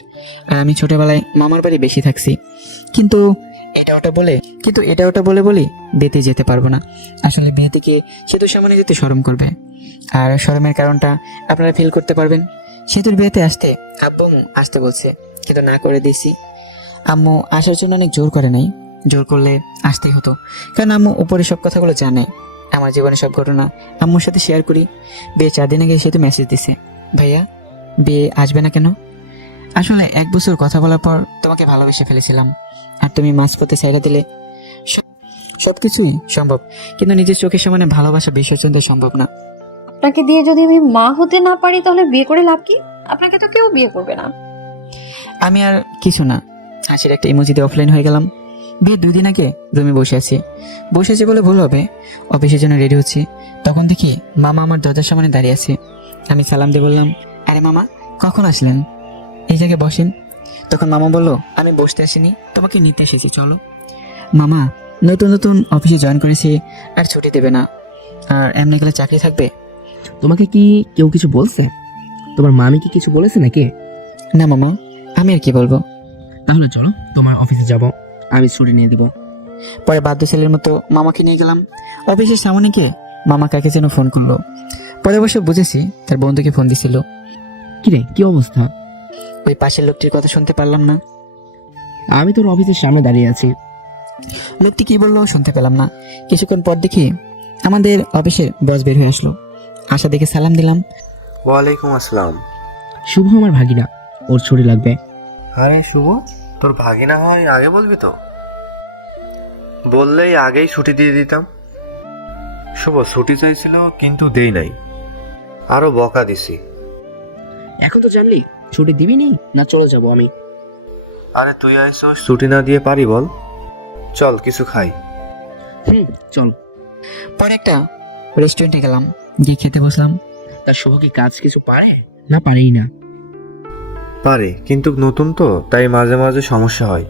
আর আমি ছোটবেলায় মামার বাড়ি বেশি থাকছি, কিন্তু এটা ওটা বলে বলি বিয়েতে যেতে পারবো না। আসলে বিয়েতে গিয়ে সে তো সামনে যেতে শরম করবে, আর শরমের কারণটা আপনারা ফিল করতে পারবেন। সেতুর বিয়েতে আসতে আব্বু আসতে বলছে, কিন্তু না করে দিয়েছি। আম্মু আসার জন্য অনেক জোর করে নাই, জোর করলে আসতেই হতো, কারণ আম্মু উপরে সব কথাগুলো জানে। আমার জীবনে সব ঘটনা আম্মুর সাথে শেয়ার করি। বিয়ে 4 দিন আগে সেতু মেসেজ দিছে, ভাইয়া বিয়ে আসবে না কেন? আসলে 1 বছর কথা বলার পর তোমাকে ভালোবেসে ফেলেছিলাম, আর তুমি মাঝপথে ছাইড়া দিলে। সবকিছুই সম্ভব, কিন্তু নিজের চোখের সামনে ভালোবাসা বিসর্জন দেওয়া সম্ভব না। আপনাকে দিয়ে যদি আমি মা হতে না পারি তাহলে বিয়ে করে লাভ কি? আপনাকে তো কেউ বিয়ে করবে না। আমি আর কিছু না, হাসির একটা ইমোজি দিয়ে অফলাইন হয়ে গেলাম। বিয়ে 2 দিন আগে রুমে বসে আছি বলে ভুল হবে, অফিসের জন্য রেডি হচ্ছি। তখন দেখি মামা আমার দরজার সামনে দাঁড়িয়ে আছে। আমি সালাম দিয়ে বললাম, আরে মামা কখন আসলেন, এই জায়গায় বসেন। তখন মামা বলল, আমি বসতে আসিনি, তোমাকে নিতে এসেছি, চলো। মামা নতুন অফিসে জয়েন করেছি, আর ছুটি দেবে না, আর এমনি গেলে চাকরি থাকবে। তোমাকে কি কেউ কিছু বলছে? তোমার মামি কি কিছু বলেছে নাকি? না মামা, আমি আর কি বলবো। তাহলে চলো তোমার অফিসে যাব, আমি ছুটি নিয়ে দেবো। পরে বাধ্য ছেলের মতো মামাকে নিয়ে গেলাম। অফিসের সামনে গিয়ে মামা কাকে যেন ফোন করলো। পরে অবশ্য বুঝেছি তার বন্ধুকে ফোন দিছিল। কিরে কি অবস্থা? ওই পাশের লোকটির কথা শুনতে পারলাম না। আমি তোর অফিসের সামনে দাঁড়িয়ে আছি। লোকটি কি বললো শুনতে পেলাম না। কিছুক্ষণ পর দেখি আমাদের অফিসের বস বের হয়ে আসলো। আশা দেখে সালাম দিলাম। ওয়ালাইকুম আসসালাম। শুভ আমার ভাগিনা, ওর ছুটি লাগবে। আরে শুভ, তোর ভাগিনা হয় আগে বলবি তো, বললেই আগেই ছুটি দিয়ে দিতাম। শুভ ছুটি চাইছিল কিন্তু দেই নাই, আরো বকা দিছি। এখন তো জানলি ছুটি দিবি নি, না চলে যাব আমি? আরে তুই আইসোস, ছুটি না দিয়ে পারি বল? চল কিছু খাই। চল। পরে একটা রেস্টুরেন্টে গেলাম, গিয়ে খেতে বসলাম। তার শুভ কি কাজ কিছু পারে না পারেই না? পারে, কিন্তু নতুন তো তাই মাঝে মাঝে সমস্যা হয়,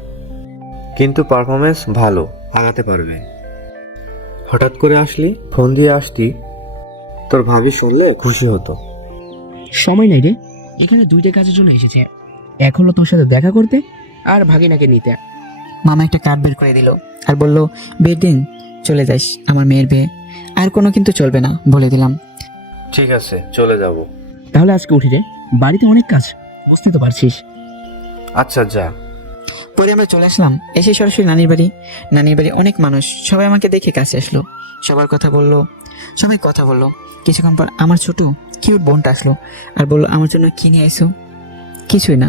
কিন্তু পারফরমেন্স ভালো, আগাতে পারবে। হঠাৎ করে আসলি, ফোন দিয়ে আসতি, তোর ভাবি শুনলে খুশি হতো। সময় নাই রে, এখানে 2টা কাজের জন্য এসেছে। এক হলো তোর সাথে দেখা করতে, আর ভাগিনাকে নিতে। মামা একটা কার্ড বের করে দিল আর বলল, বিয়ের দিন চলে যাস, আমার মেয়ের বিয়ে, আর কোনো কিন্তু চলবে না, বলে দিলাম। ঠিক আছে, চলে যাব। তাহলে আজকে উঠে যায়, বাড়িতে অনেক কাজ, বুঝতে তো পারছিস। আচ্ছা যা। পরে আমরা চলে আসলাম, এসে সরাসরি নানির বাড়ি। অনেক মানুষ, সবাই আমাকে দেখে কাছে আসলো, সবার কথা বললো। কিছুক্ষণ পর আমার ছোট কিউট বোনটা আসলো আর বললো, আমার জন্য কি নিয়ে আইসো? কিছুই না।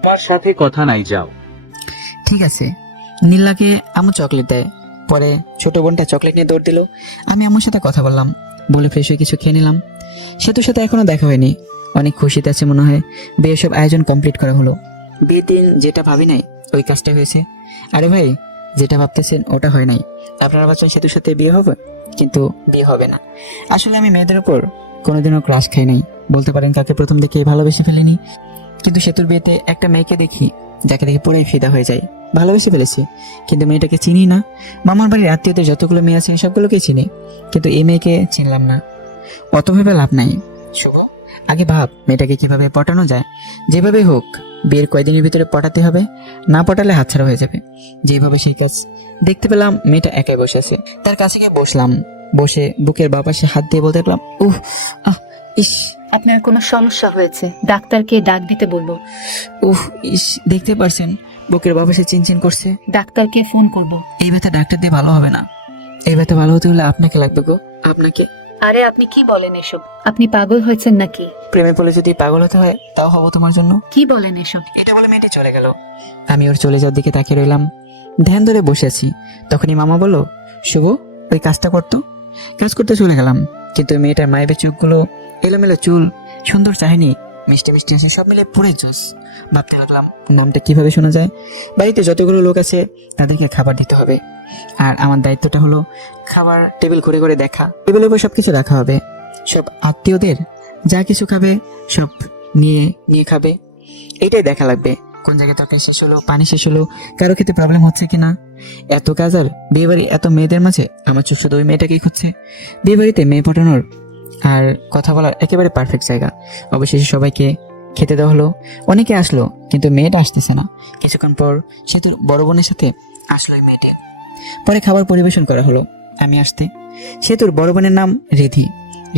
আমার সাথে কথা নাই, যাও। ঠিক আছে। নীলাকে আম্মু চকলেট দেয়। পরে ছোট বোনটা চকলেট নিয়ে দৌড় দিল। আমি আম্মুর সাথে কথা বললাম, বলে ফ্রেশ হয়ে কিছু খেয়ে নিলাম। সেতুর সাথে এখনো দেখা হয়নি, অনেক খুশিতে আছে মনে হয়। বিয়ের সব আয়োজন কমপ্লিট করা হলো। বিয়ের দিন যেটা ভাবি নাই ওই কাজটা হয়েছে। আরে ভাই, যেটা ভাবতেছেন ওটা হয় নাই। আপনারা ভাবছেন সেতুর সাথে বিয়ে হবে, কিন্তু বিয়ে হবে না। আসলে আমি মেয়েদের উপর কোনোদিনও ক্রাশ খাই নাই, বলতে পারেন কাকে প্রথম দেখে ভালোবেসে ফেলিনি। কিন্তু সেতুর বিয়েতে একটা মেয়েকে দেখি, যাকে দেখে পুরাই ফিদা হয়ে যায়, ভালোবেসে ফেলেছি। কিন্তু মেয়েটাকে চিনি না। মামার বাড়ির আত্মীয়দের যতগুলো মেয়ে আছে সবগুলোকেই চিনি, কিন্তু এই মেয়েকে চিনলাম না। অত ভেবে লাভ নাই শুভ, আগে ভাব মেয়েটাকে কিভাবে পটানো যায়। যেভাবে হোক বিয়ের কয়েকদিনের ভিতরে পটাতে হবে, না পটালে হাতছাড়া হয়ে যাবে। যেভাবে সেই কাজ। দেখতে পেলাম মেয়েটা একাই বসে আছে, তার কাছে গিয়ে বসলাম। বসে বুকের বাঁ পাশে হাত দিয়ে বলতে লাগলাম, উহ আহ ইস আপনার কোনো সমস্যা হয়েছে, ডাক্তারকে ডাক দিতে বলবো। উহ ইস, দেখতে পারছেন বুকের বাঁ পাশে চিনচিন করছে। ডাক্তারকে ফোন করব। এই ব্যথা ডাক্তার দিয়ে ভালো হবে না। এই ব্যথা ভালো হতে হলে আপনাকে লাগবে গো, আপনাকে। আরে আপনি কি বলেন এসব? আপনি পাগল হয়েছেন নাকি? প্রেমে পড়লে যদি পাগল হতে হয় তাও হবো তোমার জন্য। কি বলেন এসব? এটা বলে মেয়েটি চলে গেল। আমি ওর চলে যাওয়ার দিকে তাকিয়ে রইলাম, ধ্যান ধরে বসে আছি। তখনই মামা বলল, শুভ ওই কাজটা করতো। কাজ করতে চলে গেলাম, কিন্তু মেয়েটার মায়ের চোখগুলো, এলোমেলো চুল, সুন্দর চাহনি, মিষ্টি মিষ্টি আছে, সব মিলে পুরো জোস। ভাবতে লাগলাম নামটা কিভাবে শোনা যায়। বাড়িতে যতগুলো লোক আছে তাদেরকে খাবার দিতে হবে, আর আমার দায়িত্বটা হলো খাবার টেবিল ঘুরে ঘুরে দেখা। টেবিলের উপর সবকিছু রাখা হবে, সব আত্মীয়দের যা কিছু খাবে সব নিয়ে নিয়ে খাবে। এইটাই দেখা লাগবে, কোন জায়গায় তরকারি শেষ হলো, পানি শেষ হলো, কারো খেতে প্রবলেম হচ্ছে কিনা। এত কাজ আর বিয়ে বাড়ি, এত মেয়েদের মাঝে আমার চোখ শুধু ওই মেয়েটাকেই খুঁজছে। বিয়ে বাড়িতে মেয়ে পটানোর আর কথা বলার একেবারে পারফেক্ট জায়গা। অবশেষে সবাইকে খেতে দেওয়া হলো। অনেকে আসলো, কিন্তু মেয়েটা আসতেছে না। কিছুক্ষণ পর সেতুর বড় বোনের সাথে আসলো ওই মেয়েটি। পরে খাবার পরিবেশন করা হলো। আমি আসতে সেতুর বড় বোনের নাম রিধি।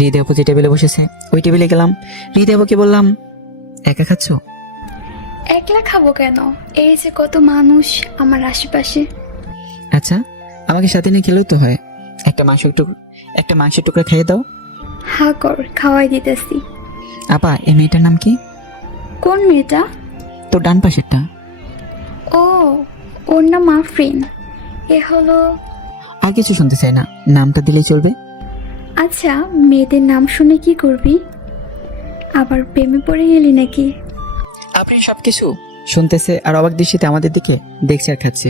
রিধি আপু যে টেবিলে বসেছে ওই টেবিলে গেলাম। রিধি আপুকে বললাম, একা খাচ্ছ? একলা খাবো কেন? এই যে কত মানুষ আমার আশেপাশে। আচ্ছা, আমাকে সাথে নিয়ে খেলেও তো হয়। একটা মাংসের টুকরা খেয়ে দাও। হা কর, খাওয়াই দিতেছি। আপা, এই মেয়েটার নাম কি? কোন মেয়েটা? তো ডান পাশেরটা। ও, ওর নাম আফরিন। এ হলো। আর কিছু শুনতে চাই না, নামটা দিলেই চলবে। আচ্ছা, মেয়েদের নাম শুনে কি করবি? আবার প্রেমে পড়ে গেলি নাকি? আপনি সবকিছু শুনতেছে আর অবাক দৃষ্টিতে আমাদের দিকে দেখছে আর খাচ্ছে।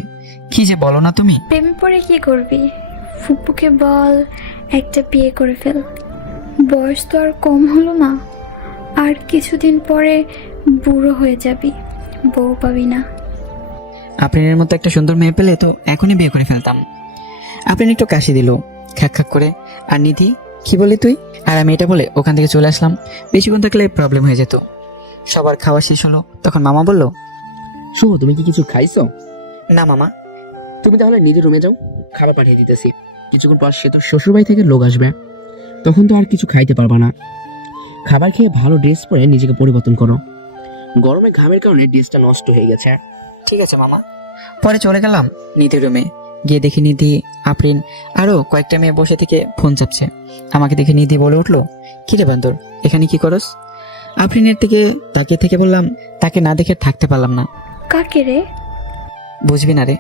কি যে বলো না তুমি। প্রেমে পড়ে কি করবি? ফুপুকে বল একটা বিয়ে করে ফেল। বয়স তো আর কম হলো না। আর কিছুদিন পরে বুড়ো হয়ে যাবি, বউ পাবি না। আপনার মতো একটা সুন্দর মেয়ে পেলে তো এখনই বিয়ে করে ফেলতাম। আপনি একটু কাশি দিল খ্যাক খ্যাক করে। আর নিধি, কি বলি তুই? আর আমি এটা বলে ওখান থেকে চলে আসলাম। বেশিক্ষণ থাকলে প্রবলেম হয়ে যেত। সবার খাওয়া শেষ হলো, তখন মামা বলল, শুভ তুমি কি কিছু খাইছো? না মামা। তুমি তাহলে নিজের রুমে যাও, খাবার পাঠিয়ে দিতেছি। কিছুক্ষণ পর সে তো শ্বশুরবাড়ি থেকে লোক আসবে, তখন তো আর কিছু খাইতে পারবা না। খাবার খেয়ে ভালো ড্রেস পরে নিজেকে পরিবর্তন করো, গরমে ঘামের কারণে ড্রেসটা নষ্ট হয়ে গেছে। ঠিক আছে মামা। পরে চলে গেলাম নিধির রুমে। গিয়ে দেখি নিধি, আফরিন আরো কয়েকটা মেয়ে বসে থেকে ফোন চাপছে। আমাকে দেখে নিধি বলে উঠলো, কিরে বান্দর, এখানে কি করস? আফরিনের থেকে তাকিয়ে থেকে বললাম, তাকে না দেখে থাকতে পারলাম না। কাকে রে? বুঝবি না রে।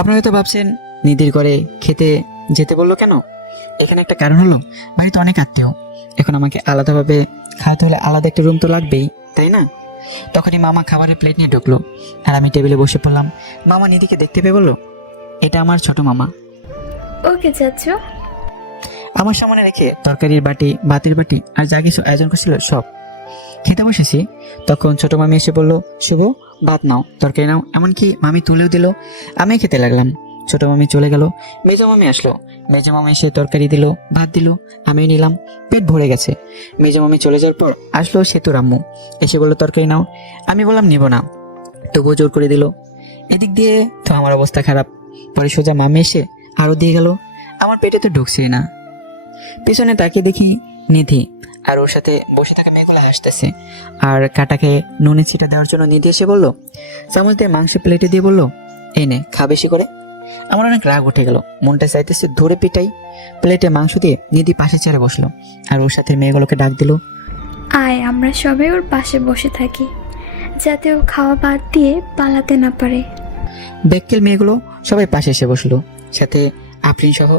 আপনারা তো ভাবছেন নিধির ঘরে খেতে যেতে বললো কেন। এখানে একটা কারণ হলো, বাড়িতে অনেক আত্মীয়। এখন আমাকে আলাদাভাবে খাওয়াতে হলে আলাদা একটা রুম তো লাগবেই, তাই না? তখনই মামা খাবারের প্লেট নিয়ে ঢুকলো, আর আমি টেবিলে বসে পড়লাম। মামা নিধিকে দেখতে পেয়ে বললো, এটা আমার ছোট মামা। ওকে চাচু। আমার সামনে রেখে তরকারির বাটি, ভাতের বাটি আর যা কিছু আয়োজন করছিল সব খেতে বসেছি। তখন ছোট মামি এসে বলল, শুভ ভাত নাও, তরকারি নাও। এমনকি মামি তুলেও দিল। আমি খেতে লাগলাম। ছোট মামি চলে গেল, মেজো মামি আসলো। মেজো মামি এসে তরকারি দিল, ভাত দিল, আমিও নিলাম। পেট ভরে গেছে। মেজো মামি চলে যাওয়ার পর আসলো সেতুর আম্মু। এসে বললো, তরকারি নাও। আমি বললাম নিব না, তবুও জোর করে দিল। এদিক দিয়ে তো আমার অবস্থা খারাপ। পরে সোজা মামি এসে আরো দিয়ে গেল। আমার পেটে তো ঢুকছেই না। পিছনে তাকিয়ে দেখি নিধি আর ওর সাথে বসে থাকা মেয়েগুলো হাসতেছে। আর কাটাকে নুনে ছিটা দেওয়ার জন্য নিধি এসে বললো, চামচ দিয়ে মাংস প্লেটে দিয়ে বললো, এই নে, খা বেশি করে। আমার অনেক রাগ উঠে গেল, মনটা চাইতেছে ধরে পিটাই। প্লেটে মাংস দিয়ে নিধি পাশে চেয়ারে বসলো, আর ওর সাথে মেয়েগুলোকে ডাক দিল, আয় আমরা সবাই ওর পাশে বসে থাকি, যাতে ও খাওয়া বাদ দিয়ে পালাতে না পারে। বেক্কেল মেয়েগুলো সবাই পাশে এসে বসলো, সাথে আফরিন সহ।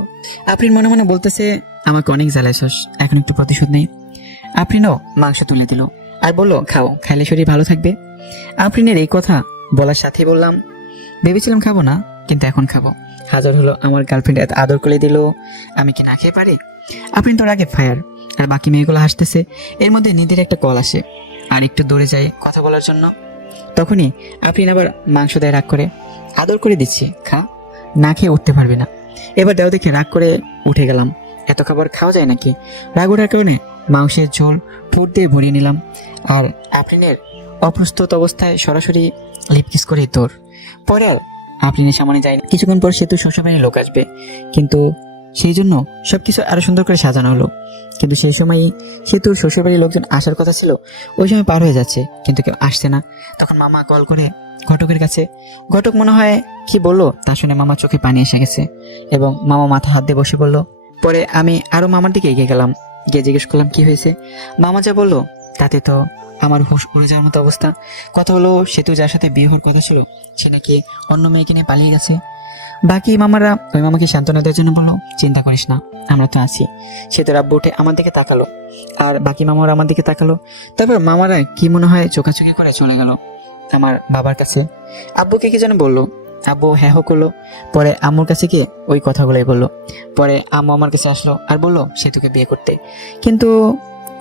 আফরিন মনে মনে বলতেছে, আমাকে অনেক জ্বালাইছস, এখন একটু প্রতিশোধ নেই। আফরিনও মাংস তুলে দিল আর বললো, খাও, খাইলে শরীর ভালো থাকবে। আফরিনের এই কথা বলার সাথেই বললাম, ভেবেছিলাম খাবো না, কিন্তু এখন খাবো। হাজার হলো আমার গার্লফ্রেন্ড এত আদর করে দিল, আমি কি না খেয়ে পারি? আফরিন তোর আগে ফায়ার, আর বাকি মেয়েগুলো হাসতেছে। এর মধ্যে নিধির একটা কল আসে, আর একটু দৌড়ে যায় কথা বলার জন্য। তখনই আফরিন আবার মাংস দেয় রাগ করে। আদর করে দিচ্ছি, খা, না খেয়ে উঠতে পারবি না। এবার দেও দেখে রাগ করে উঠে গেলাম। এত খাবার খাওয়া যায় নাকি? রাগ ওঠার কারণে মাংসের ঝোল ফুট দিয়ে ভরিয়ে নিলাম, আর আফরিনের অপ্রস্তুত অবস্থায় সরাসরি লিপকিস করে তোর। পরে আর আফরিনের সামনে যায় না। কিছুক্ষণ পর সেতু শ্বশুরবাড়ির লোক আসবে, কিন্তু সেই জন্য সবকিছু আরো সুন্দর করে সাজানো হলো। কিন্তু সেই সময়ই সেতুর শ্বশুরবাড়ির লোকজন আসার কথা ছিল, ওই সময় পার হয়ে যাচ্ছে, কিন্তু কেউ আসছে না। তখন মামা কল করে ঘটকের কাছে। ঘটক মনে হয় কি বললো তা শুনে মামা চোখে পানি এসে গেছে, এবং মামা মাথা হাত দিয়ে বসে পড়লো। পরে আমি আরো মামার দিকে এগিয়ে গেলাম, গিয়ে জিজ্ঞেস করলাম কি হয়েছে। মামা যা বললো তাতে তো আমার হুঁশ উড়ে যাওয়ার মতো অবস্থা। কথা হলো সেতু যার সাথে বিয়ে হওয়ার কথা ছিল, সে নাকি অন্য মেয়েকে নিয়ে পালিয়ে গেছে। বাকি মামারা ওই মামাকে সান্ত্বনা দেওয়ার জন্য বললো, চিন্তা করিস না, আমরা তো আছি। সেতুর আব্বু উঠে আমার দিকে তাকালো, আর বাকি মামারা আমার দিকে তাকালো। তারপর মামারা কি মনে হয় চোখাচোখি করে চলে গেল আমার বাবার কাছে। আব্বুকে কি যেন বললো, আব্বু হ্যাঁ হো করলো। পরে আম্মুর কাছে গিয়ে ওই কথাগুলোই বললো। পরে আম্মু আমার কাছে আসলো আর বললো সেতুকে বিয়ে করতে। কিন্তু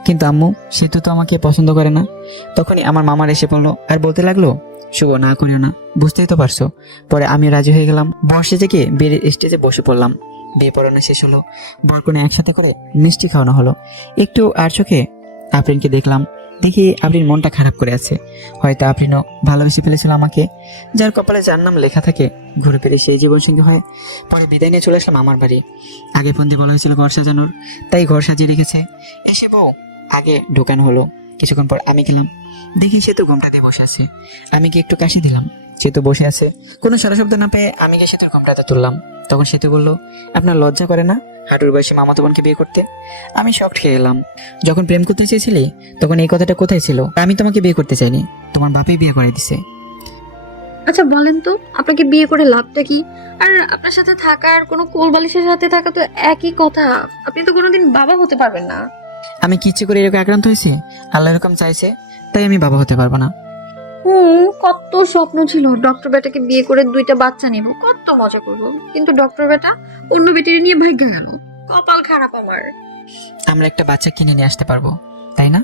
কিন্তু আম্মু, সেতু তো আমাকে পছন্দ করে না। তখনই আমার মামার এসে পড়লো আর বলতে লাগলো, শুভ না করিও না, বুঝতেই তো পারছো। পরে আমি রাজি হয়ে গেলাম, বসে থেকে বিয়ের স্টেজে বসে পড়লাম। বিয়ে পড়ানো শেষ হলো, বরকনে একসাথে করে মিষ্টি খাওয়ানো হলো। একটু আর চোখে আফরিনকে দেখলাম, দেখি আফরিন মনটা খারাপ করে আছে। হয়তো আফরিনও ভালোবেসে ফেলেছিল আমাকে, যার কপালে যার নাম লেখা থাকে ঘুরে ফিরে সেই জীবনসঙ্গী হয়। পরে বিদায় নিয়ে চলে আসলাম আমার বাড়ি। আগে ফোন দিয়ে বলা হয়েছিল ঘর সাজানোর, তাই ঘর সাজিয়ে রেখেছে। এসে বউ আগে ঢোকানো হলো। কিছুক্ষণ পর আমি গেলাম, দেখি সে তো ঘুমটা দিয়ে বসে আছে। আমি কি একটু কাশি দিলাম, সে তো বসে আছে। কোনো সারা শব্দ না পেয়ে আমি গিয়ে সেতুর ঘুমটাতে তুললাম। তখন সেতু বলল, আপনার লজ্জা করে না হাঁটুর বয়সে মামাতো বোনকে বিয়ে করতে? আমি শক খেয়ে গেলাম। যখন প্রেম করতে চেয়েছিলি তখন এই কথাটা কোথায় ছিল? আমি তোমাকে বিয়ে করতে চাইনি, তোমার বাপই বিয়ে করে দিছে। আচ্ছা বলেন তো, আপনাকে বিয়ে করে লাভটা কি? আর আপনার সাথে থাকার কোনো কোল বালিশের সাথে থাকা তো একই কথা। আপনি তো কোনোদিন বাবা হতে পারবেন না। আমি কি ইচ্ছে করে এরকম আক্রান্ত হয়েছি? আল্লাহ এরকম চাইছে, তাই আমি বাবা হতে পারবো না। কত স্বপ্ন ছিল ডক্টর বেটাকে বিয়ে করে 2টা বাচ্চা নিব, কত মজা করব। কিন্তু ডক্টর বেটা অন্য বেটির নিয়ে ভাগ্য গেল। কপাল খারাপ আমার। আমরা একটা বাচ্চা কিনে নিয়ে আসতে পারবো, তাই না?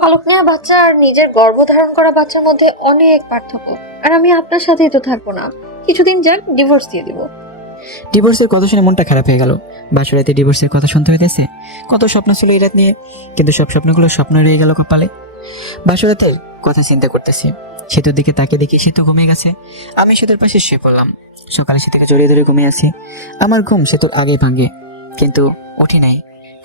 পালক নেওয়া বাচ্চা আর নিজের গর্ভধারণ করা বাচ্চার মধ্যে অনেক পার্থক্য। আর আমি আপনার সাথেই তো থাকবো না, কিছুদিন যাক ডিভোর্স দিয়ে দিব। ডিভোর্সের কথা শুনে মনটা খারাপ হয়ে গেল। বাসরাতে ডিভোর্সের কথা শুনতে হইতেছে। কত স্বপ্ন ছিল এই রাত নিয়ে, কিন্তু সব স্বপ্নগুলো স্বপ্ন রয়ে গেল কপালে। বাসরাতে কথা চিন্তা করতেছি, সেতুর দিকে তাকে দেখি সেতু ঘুমিয়ে গেছে। আমি সেতুর পাশে শুয়ে পড়লাম। সকালে সেতুকে জড়িয়ে ধরে ঘুমিয়ে আছি। আমার ঘুম সেতুর আগেই ভাঙে, কিন্তু উঠি নাই,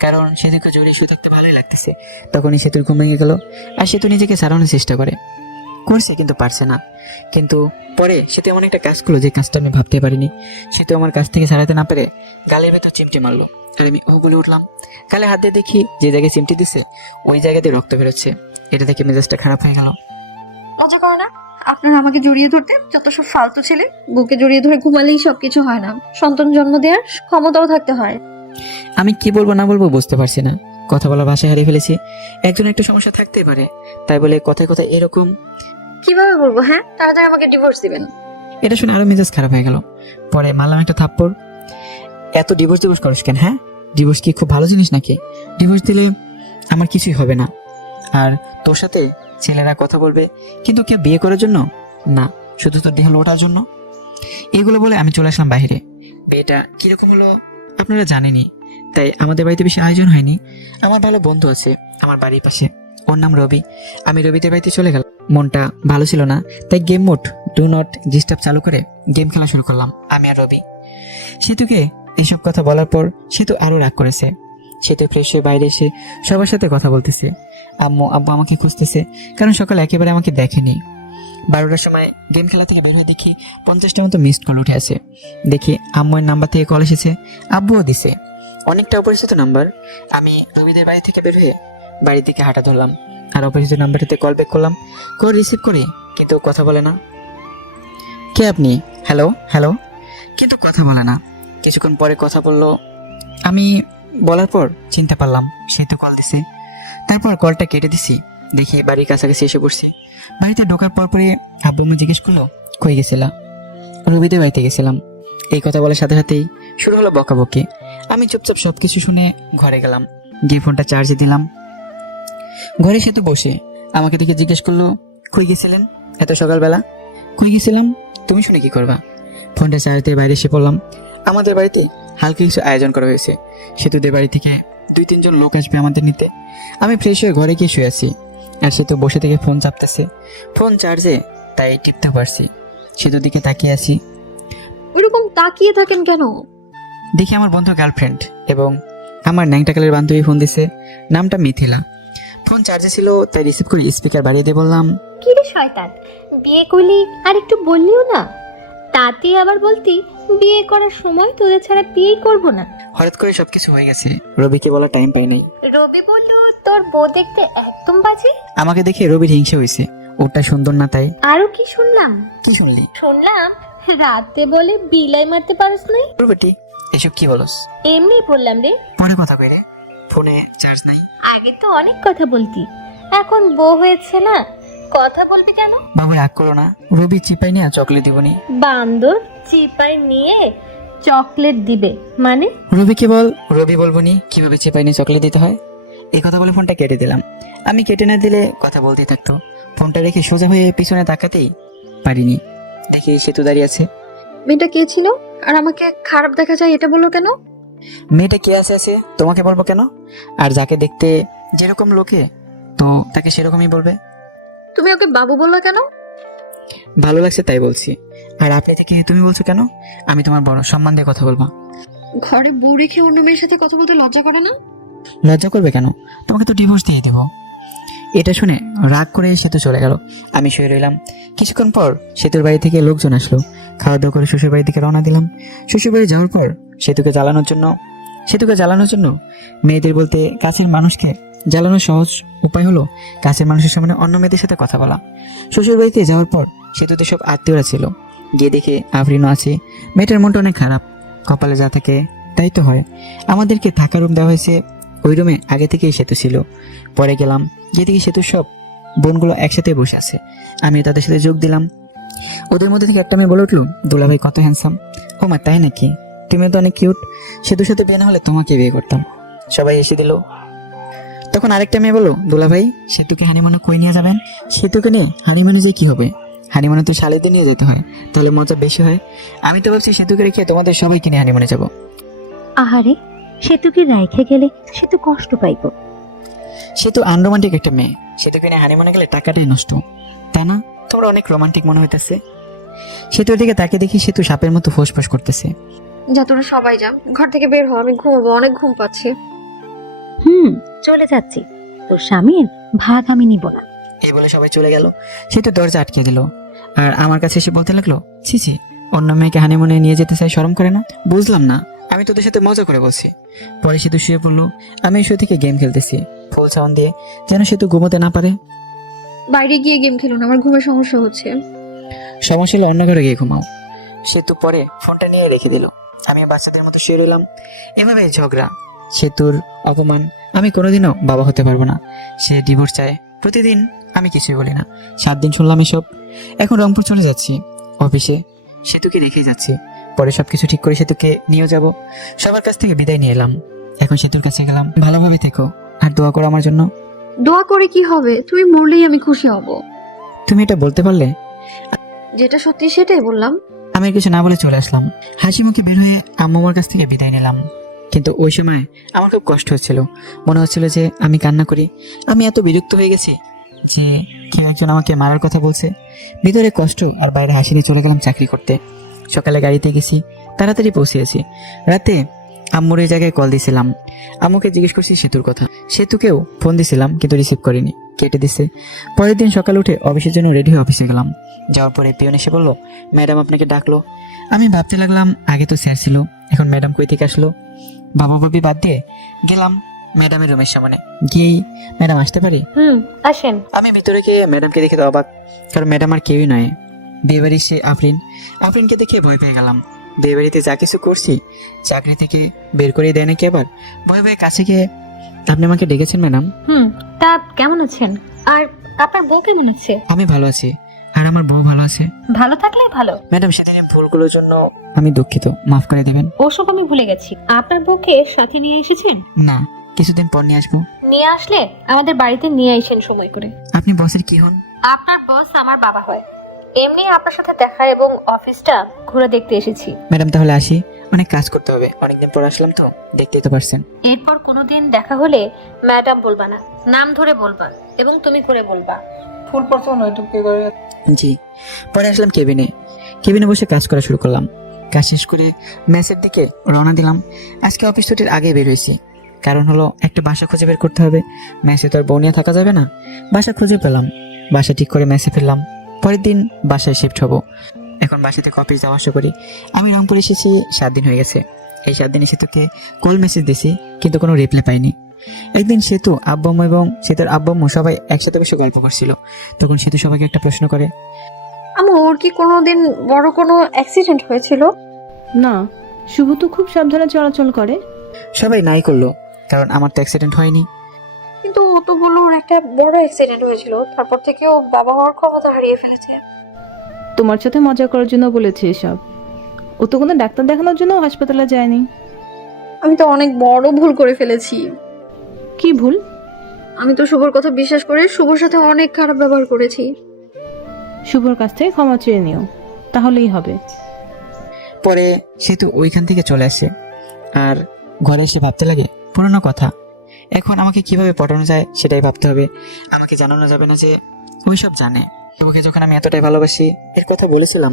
কারণ সেতুকে জড়িয়ে শুয়ে থাকতে ভালোই লাগতেছে। তখনই সেতুর ঘুম ভেঙে গেল, আর সেতু নিজেকে সারানোর চেষ্টা করছে, কিন্তু পারছে না। কিন্তু পরে সেতু এমন একটা কাজ করলো যে কাজটা আমি ভাবতে পারিনি। সেতু আমার কাছ থেকে সারাতে না পেরে গালের ভেতর চিমটি মারলো, আর আমি ও বলে উঠলাম। গালে হাত দিয়ে দেখি যে জায়গায় চিমটি দিচ্ছে ওই জায়গাতে রক্ত বেরোচ্ছে। এটা দেখে মেজাজটা খারাপ হয়ে গেল। মজা করে না আপনারা আমাকে জড়িয়ে ধরতে? যত সব ফালতু ছেলে, বুকে জড়িয়ে ধরে ঘুমালেই সবকিছু হয় না, সন্তান জন্ম দেওয়ার ক্ষমতাও থাকতে হয়। আমি কি বলবো না বলবো বুঝতে পারছি না, কথা বলার ভাষা হারিয়ে ফেলেছি। একজন একটা সমস্যা থাকতেই পারে, তাই বলে কথায় কথায় এরকম। কিভাবে বলবো? হ্যাঁ, তাড়াতাড়ি আমাকে ডিভোর্স দিবেন। এটা শুনে আরো মেজাজ খারাপ হয়ে গেল। পরে মারলাম একটা থাপ্পড়। এত ডিভোর্স করিস কেন? হ্যাঁ, ডিভোর্স কি খুব ভালো জিনিস নাকি? ডিভোর্স দিলে আমার কিছুই হবে না। আর তোর সাথে ছেলেরা কথা বলবে, কিন্তু কেউ বিয়ে করার জন্য না, শুধু তোর দেহ লোটার জন্য। এগুলো বলে আমি চলে আসলাম বাইরে। বিয়েটা কিরকম হলো আপনারা জানেনই, তাই আমাদের বাড়িতে বেশি আয়োজন হয়নি। আমার ভালো বন্ধু আছে আমার বাড়ির পাশে, ওর নাম রবি। আমি রবিদের বাড়িতে চলে গেলাম। মনটা ভালো ছিল না, তাই game mode do not disturb চালু করে গেম খেলা শুরু করলাম আমি আর রবি। সেতুকে এইসব কথা বলার পর সেতু আরো রাগ করেছে। সেতু ফ্রেশ হয়ে বাইরে এসে সবার সাথে কথা বলতেছে। আব্বু আমাকে খুঁজতেছে, কারণ সকালে একেবারে আমাকে দেখেনি। 12টার সময় গেম খেলা থেকে বের হয়ে দেখি 50টার মতো মিসড কল উঠে আছে। দেখি আম্মুর নাম্বার থেকে কল এসেছে, আব্বুও দিছে। অনেকটা অপরিচিত নাম্বার। আমি রবিদের বাড়ি থেকে বের হয়ে বাড়ির দিকে হাঁটা ধরলাম, আর অপরিচিত নাম্বারটাতে কল ব্যাক করলাম। কল রিসিভ করি, কিন্তু কথা বলে না। কে আপনি? হ্যালো হ্যালো, কিন্তু কথা বলে না। কিছুক্ষণ পরে কথা বললো। আমি বলার পর চিনতে পারলাম সে তো কল দিছে। তারপর কলটা কেটে দিছি, দেখি বাড়ির কাছাকাছি এসে পড়ছি। বাড়িতে ঢোকার পরপরই আব্বু আম্মু জিজ্ঞেস করলো, কই গেছিলাম? রবিদের বাড়িতে গেছিলাম। এই কথা বলার সাথে সাথেই শুরু হলো বকাবকি। আমি চুপচাপ সবকিছু শুনে ঘরে গেলাম, গিয়ে ফোনটা চার্জে দিলাম। ঘরে সে তো বসে আমাকে দেখে জিজ্ঞেস করলো, কই গেছিলেন এত সকালবেলা? কই গেছিলাম তুমি শুনে কি করবা? ফোনটা চার্জ দিয়ে বাইরে এসে পড়লাম। আমাদের বাড়িতে হালকা কিছু আয়োজন করা হয়েছে। সেতুদের বাড়ি থেকে 2-3 জন লোক আসবে আমাদের নিতে। আমি ফ্রেশ হয়ে ঘরে গিয়ে শুয়ে আছি, আর সে তো বসে থেকে ফোন চাপতেছে। ফোন চার্জে, তাই টিপতে পারছি। সেতুর দিকে তাকিয়ে আছি। ওইরকম তাকিয়ে থাকেন কেন? দেখি আমার বন্ধু গার্লফ্রেন্ড এবং আমার ন্যাংটাকালের বান্ধবী ফোন দিছে, নামটা মিথিলা। ফোন চার্জে ছিল, তাই রিসিভ করে স্পিকার বাড়িয়ে দিয়ে বললাম, কি রে শয়তান, বিয়ে করলি আর একটু বললিও না? তাতে আবার বলতি বিয়ে করার সময় তোদের ছাড়া বিয়েই করবো না। হঠাৎ করে সবকিছু হয়ে গেছে, রবিকে বলার টাইম পাই নাই। রবি বলল তোর বউ দেখতে একদম বাজে। আমাকে দেখে রবির হিংসা হয়েছে, ওটা সুন্দর না তাই। আরো কি শুনলাম? কি শুনলি? শুনলাম রাতে বলে বিলাই মারতে পারিস নাই। বেটি এসব কি বলস? এমনি বললাম রে। পরে কথা কই রে, ফোনে চার্জ নাই। আগে তো অনেক কথা বলতি, এখন বউ হয়েছে না, কথা বলবি কেন? বাবু রাগ করো না, রবি চিপাই নিয়ে চকলেট দিবনি। বান্দর চিপাই নিয়ে চকলেট দিবে মানে? রবিকে বল, রবি বলবনি কিভাবে চিপাই নিয়ে চকলেট দিতে হয়। এই কথা বলে ফোনটা কেটে দিলাম। আমি কেটে না দিলে কথা বলতেই থাকতো। ফোনটা রেখে সোজা হয়ে পিছনে তাকাতেই পারিনি, দেখি সেতু দাঁড়িয়ে আছে। মেয়েটা কে ছিল আর আমাকে খারাপ দেখা যায় এটা বললো কেন? মেয়েটা কে আছে তোমাকে বলবো কেন? আর যাকে দেখতে যেরকম লোকে, তো তাকে সেরকমই বলবে। তুমি ওকে বাবু বললো কেন? ভালো লাগছে তাই বলছি। আর আপনি থেকে তুমি বলছো কেন? আমি তোমার বড়, সম্মান দিয়ে কথা বলবো। ঘরে বউ রেখে অন্য মেয়ের সাথে কথা বলতে লজ্জা করে না? লজ্জা করবে কেন? তোমাকে তো ডিভোর্স দিয়ে দেবো। এটা শুনে রাগ করে সেতু চলে গেল। আমি শুয়ে রইলাম। কিছুক্ষণ পর সেতুর বাড়ি থেকে লোকজন আসলো। খাওয়া দাওয়া করে শ্বশুর বাড়ির দিকে রওনা দিলাম। শ্বশুর বাড়ি যাওয়ার পর সেতুকে জ্বালানোর জন্য মেয়েদের বলতে কাছের মানুষকে জ্বালানোর সহজ উপায় হলো কাছের মানুষের সামনে অন্য মেয়েদের সাথে কথা বলা। শ্বশুর বাড়িতে যাওয়ার পর সেতুতে সব আত্মীয়রা ছিল। গিয়ে দেখে আফরিনও আছে। মেয়েটার মনটা অনেক খারাপ, কপালে যা থাকে তাই তো হয়। আমাদেরকে থাকার রুম দেওয়া হয়েছে, ওই রুমে আগে থেকেই সেতু ছিল। পরে গেলাম, গিয়ে দেখি সেতুর সব বোনগুলো একসাথে বসে আছে। আমি তাদের সাথে যোগ দিলাম। ওদের মধ্যে থেকে একটা মেয়ে বলে উঠলো, দুলাভাই কত হ্যান্ডসাম। ও মা তাই নাকি? তুমি তো অনেক কিউট, সেতুর সাথে বিয়ে না হলে তোমাকে বিয়ে করতাম। সবাই এসে দিল। তখন আরেকটা মেয়ে বললো, দুলাভাই সেতুকে হানিমুনে কই নিয়ে যাবেন? সেতুকে নিয়ে হানিমুনে যে কি হবে? হানিমুনে তো শালিদের নিয়ে যেতে হয়, তাহলে মজা বেশি হয়। আমি তো ভাবছি সেতুকে রেখে তোমাদের সবাইকে নিয়ে হানিমুনে যাবো। আহারে, সেতুকে রাইখে গেলে সে তো কষ্ট পাইব। সেতু আনরোমান্টিক একটা মেয়ে, সেতুকে নিয়ে হানিমুনে গেলে টাকাটাই নষ্ট, তাই না? তোমরা অনেক রোমান্টিক মনে হইতেছে। সেতুর দিকে তাকে দেখি সেতু সাপের মতো ফোঁস করতেছে। যা তোরা সবাই যা, ঘর থেকে বের হও, আমি ঘুমাবো, অনেক ঘুম পাচ্ছে। চলে যাচ্ছি, তোর স্বামীর ভাগ আমি নিব না। এই বলে সবাই চলে গেল। সেতু দরজা আটকে দিল আর আমার কাছে এসে বলতে লাগলো, ছি ছি, অন্য মেয়েকে হানিমুনে নিয়ে যেতে চাই, শরম করে না? বুঝলাম না, আমি তোদের সাথে মজা করে বলছি। পরে সেতু শুয়ে পড়লো, আমি শুয়ে থেকে গেম খেলতেছি ফুল সাউন্ড দিয়ে, যেন সেতু ঘুমোতে না পারে। বাইরে গিয়ে গেম খেলো না, আমার ঘুমের সমস্যা হচ্ছে। সমস্যা হলে অন্য ঘরে গিয়ে ঘুমাও। সেতু পরে ফোনটা নিয়ে রেখে দিল। আমি বাচ্চাদের মতো শুয়ে রইলাম। এভাবে ঝগড়া, সেতুর অপমান। আমি কোনোদিনও বাবা হতে পারবো না। সে ডিভোর্স চায় প্রতিদিন, আমি কিছুই বলি না। 7 দিন শুনলাম এসব। এখন রংপুর চলে যাচ্ছি, অফিসে সেতুকে রেখেই যাচ্ছি। পরে সবকিছু ঠিক করে সেতুকে নিয়ে যাব। সবার কাছ থেকে বিদায় নিয়ে এলাম। এখন সেতুর কাছে গেলাম, ভালোভাবে থেকো আর দোয়া করো আমার জন্য। দোয়া করে কি হবে? তুমি মরলেই আমি খুশি হব। তুমি এটা বলতে পারলে? যেটা সত্যি সেটাই বললাম। আমি কিছু না বলে চলে আসলাম। হাসি মুখে বের হয়ে আম্মুর কাছ থেকে বিদায় নিলাম। কিন্তু ওই সময় আমার খুব কষ্ট হচ্ছিল। মনে হচ্ছিল যে আমি কান্না করি। আমি এত বিরক্ত হয়ে গেছি যে কেউ একজন আমাকে মারার কথা বলছে। ভিতরে কষ্ট আর বাইরে হাসি নিয়ে চলে গেলাম চাকরি করতে। সকালে গাড়িতে গেছি, তাড়াতাড়ি পৌঁছেছি। রাতে আম্মুর এই জায়গায় কল দিয়েছিলাম। আম্মুকে জিজ্ঞেস করছি সেতুর কথা। সেতুকেও ফোন দিয়েছিলাম কিন্তু রিসিভ করিনি, কেটে দিছে। পরের দিন সকালে উঠে অফিসের জন্য রেডি হয়ে অফিসে গেলাম। যাওয়ার পরে পিয়ন এসে বললো, ম্যাডাম আপনাকে ডাকলো। আমি ভাবতে লাগলাম আগে তো স্যার ছিল, এখন ম্যাডাম কই থেকে আসলো। বাবা বাবি বাদ দিয়ে গেলাম ম্যাডামের রুমের সামনে। গিয়েই, ম্যাডাম আসতে পারি? আসেন। আমি ভিতরে গিয়ে ম্যাডামকে দেখে তো অবাক, কারণ ম্যাডাম আর কেউই নয়, বিয়েবাড়ি সে আফরিনকে দেখে ভয় পেয়ে গেলাম। বিয়েবাড়িতে যা কিছু করছি চাকরি থেকে বের করে দেয় নাকি আবার। ভয়ে ভয়ে কাছে গিয়ে আপনি আমাকে ডেকেছেন ম্যাডাম? তা কেমন আছেন? আর আপনার বউ কেমন আছে? আমি ভালো আছি, আর আমার বউ ভালো আছে। ভালো থাকলেই ভালো। ম্যাডাম, সেদিনের ভুলগুলোর জন্য আমি দুঃখিত, মাফ করে দেবেন। ওসব আমি ভুলে গেছি। আপনার বউকে সাথে নিয়ে এসেছেন? না, কিছুদিন পর নিয়ে আসবো। নিয়ে আসলে আমাদের বাড়িতে নিয়ে আসেন সময় করে। আপনি বসের কি হন? আপনার বস আমার বাবা হয়। এমনি আপনার সাথে দেখা এবং অফিসটা ঘুরে দেখতে এসেছি। ম্যাডাম, তাহলে আসি, অনেক কাজ করতে হবে, অনেকদিন পর আসলাম তো, দেখতেই তো পারছেন। এরপর কোনোদিন দেখা হলে ম্যাডাম বলবা না, নাম ধরে বলবা এবং তুমি করে বলবা। জি। পরে আসলাম কেবিনে, বসে কাজ করা শুরু করলাম। কাজ শেষ করে মেসের দিকে রওনা দিলাম। আজকে অফিস ছুটির আগে বের হয়েছি, কারণ হলো একটা বাসা খুঁজে বের করতে হবে। মেসে তো আর বউ নিয়ে থাকা যাবে না। বাসা খুঁজে পেলাম, বাসা ঠিক করে মেসে ফিরলাম। পরের দিন বাসায় শিফট হব। এখন বাসা থেকে অফিস যাওয়া আসা করি। আমি রংপুর এসেছি 7 দিন হয়ে গেছে। এই 7 দিনে সেতুকে কল মেসেজ দিয়েছি, কিন্তু কোনো রিপ্লাই পাইনি। একদিন সেতু, আব্বাম্মু এবং সেতুর আব্বাম্মু সবাই একসাথে বসে গল্প করছিল। তখন সেতু সবাইকে একটা প্রশ্ন করে, আম্মু, ওর কি কোনোদিন বড় কোনো অ্যাক্সিডেন্ট হয়েছিল? না, শুভ তো খুব সাবধানে চলাচল করে। সবাই নাই করলো, কারণ আমার তো অ্যাক্সিডেন্ট হয়নি। কিন্তু ও তো বললো ওর একটা বড় অ্যাক্সিডেন্ট হয়েছিল, তারপর থেকে ও বাবা হওয়ার ক্ষমতা হারিয়ে ফেলেছে। তোমার সাথে মজা করার জন্য বলেছে এসব। ও তো কোনো ডাক্তার দেখানোর জন্য হাসপাতালে যায়নি। আমি তো অনেক বড় ভুল করে ফেলেছি। কি ভুল? আমি তো শুভর কথা বিশ্বাস করে শুভর সাথে অনেক খারাপ ব্যবহার করেছি। শুভর কাছ থেকে ক্ষমা চেয়ে নিও, তাহলেই হবে। পরে সেতু ওইখান থেকে চলে আসে, আর ঘরে এসে ভাবতে লাগে পুরনো কথা। এখন আমাকে কিভাবে পটানো যায় সেটাই ভাবতে হবে। আমাকে জানানো যাবে না যে ওই সব জানে। ওকে যখন আমি এতটাই ভালোবাসি এর কথা বলেছিলাম,